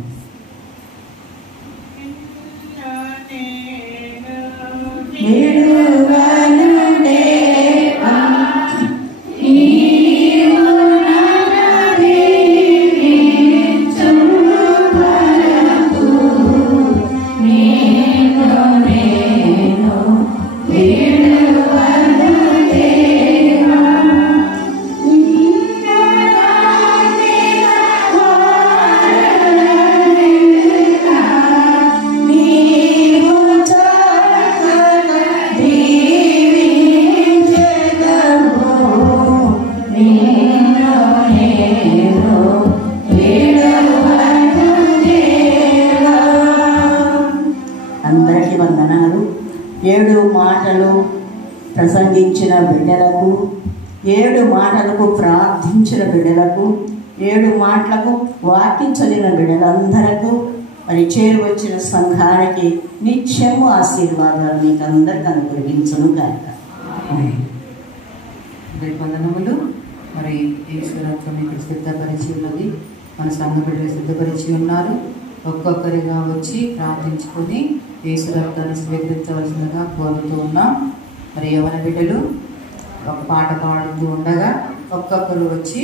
అందరికీ వందనాలు. 7 మాటలు ప్రసంగించిన బిడ్డలకు, 7 మాటలకు ప్రార్థించిన బిడ్డలకు, 7 మాటలకు వాక్యం చదివిన బిడ్డలందరకు, మరి చేరు వచ్చిన సంఘానికి నిత్యము ఆశీర్వాదాలు మీకు అందరికీ అనుగ్రహించును గాక. వందనములు. మరి ఈశ్వరత్వం ఇక్కడ సిద్ధపరిచి ఉన్నది, మన సంఘ బిడ్డలు సిద్ధపరిచి ఉన్నారు. ఒక్కొక్కరిగా వచ్చి ప్రార్థించుకొని ఈశ్వరత్వాన్ని స్వీకరించవలసిందిగా కోరుతూ ఉన్నాం. మరి యవన బిడ్డలు ఒక పాట పాడుతూ ఉండగా ఒక్కొక్కరు వచ్చి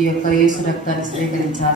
ఈ యొక్క యేసు రక్తాన్ని స్వీకరించాలి.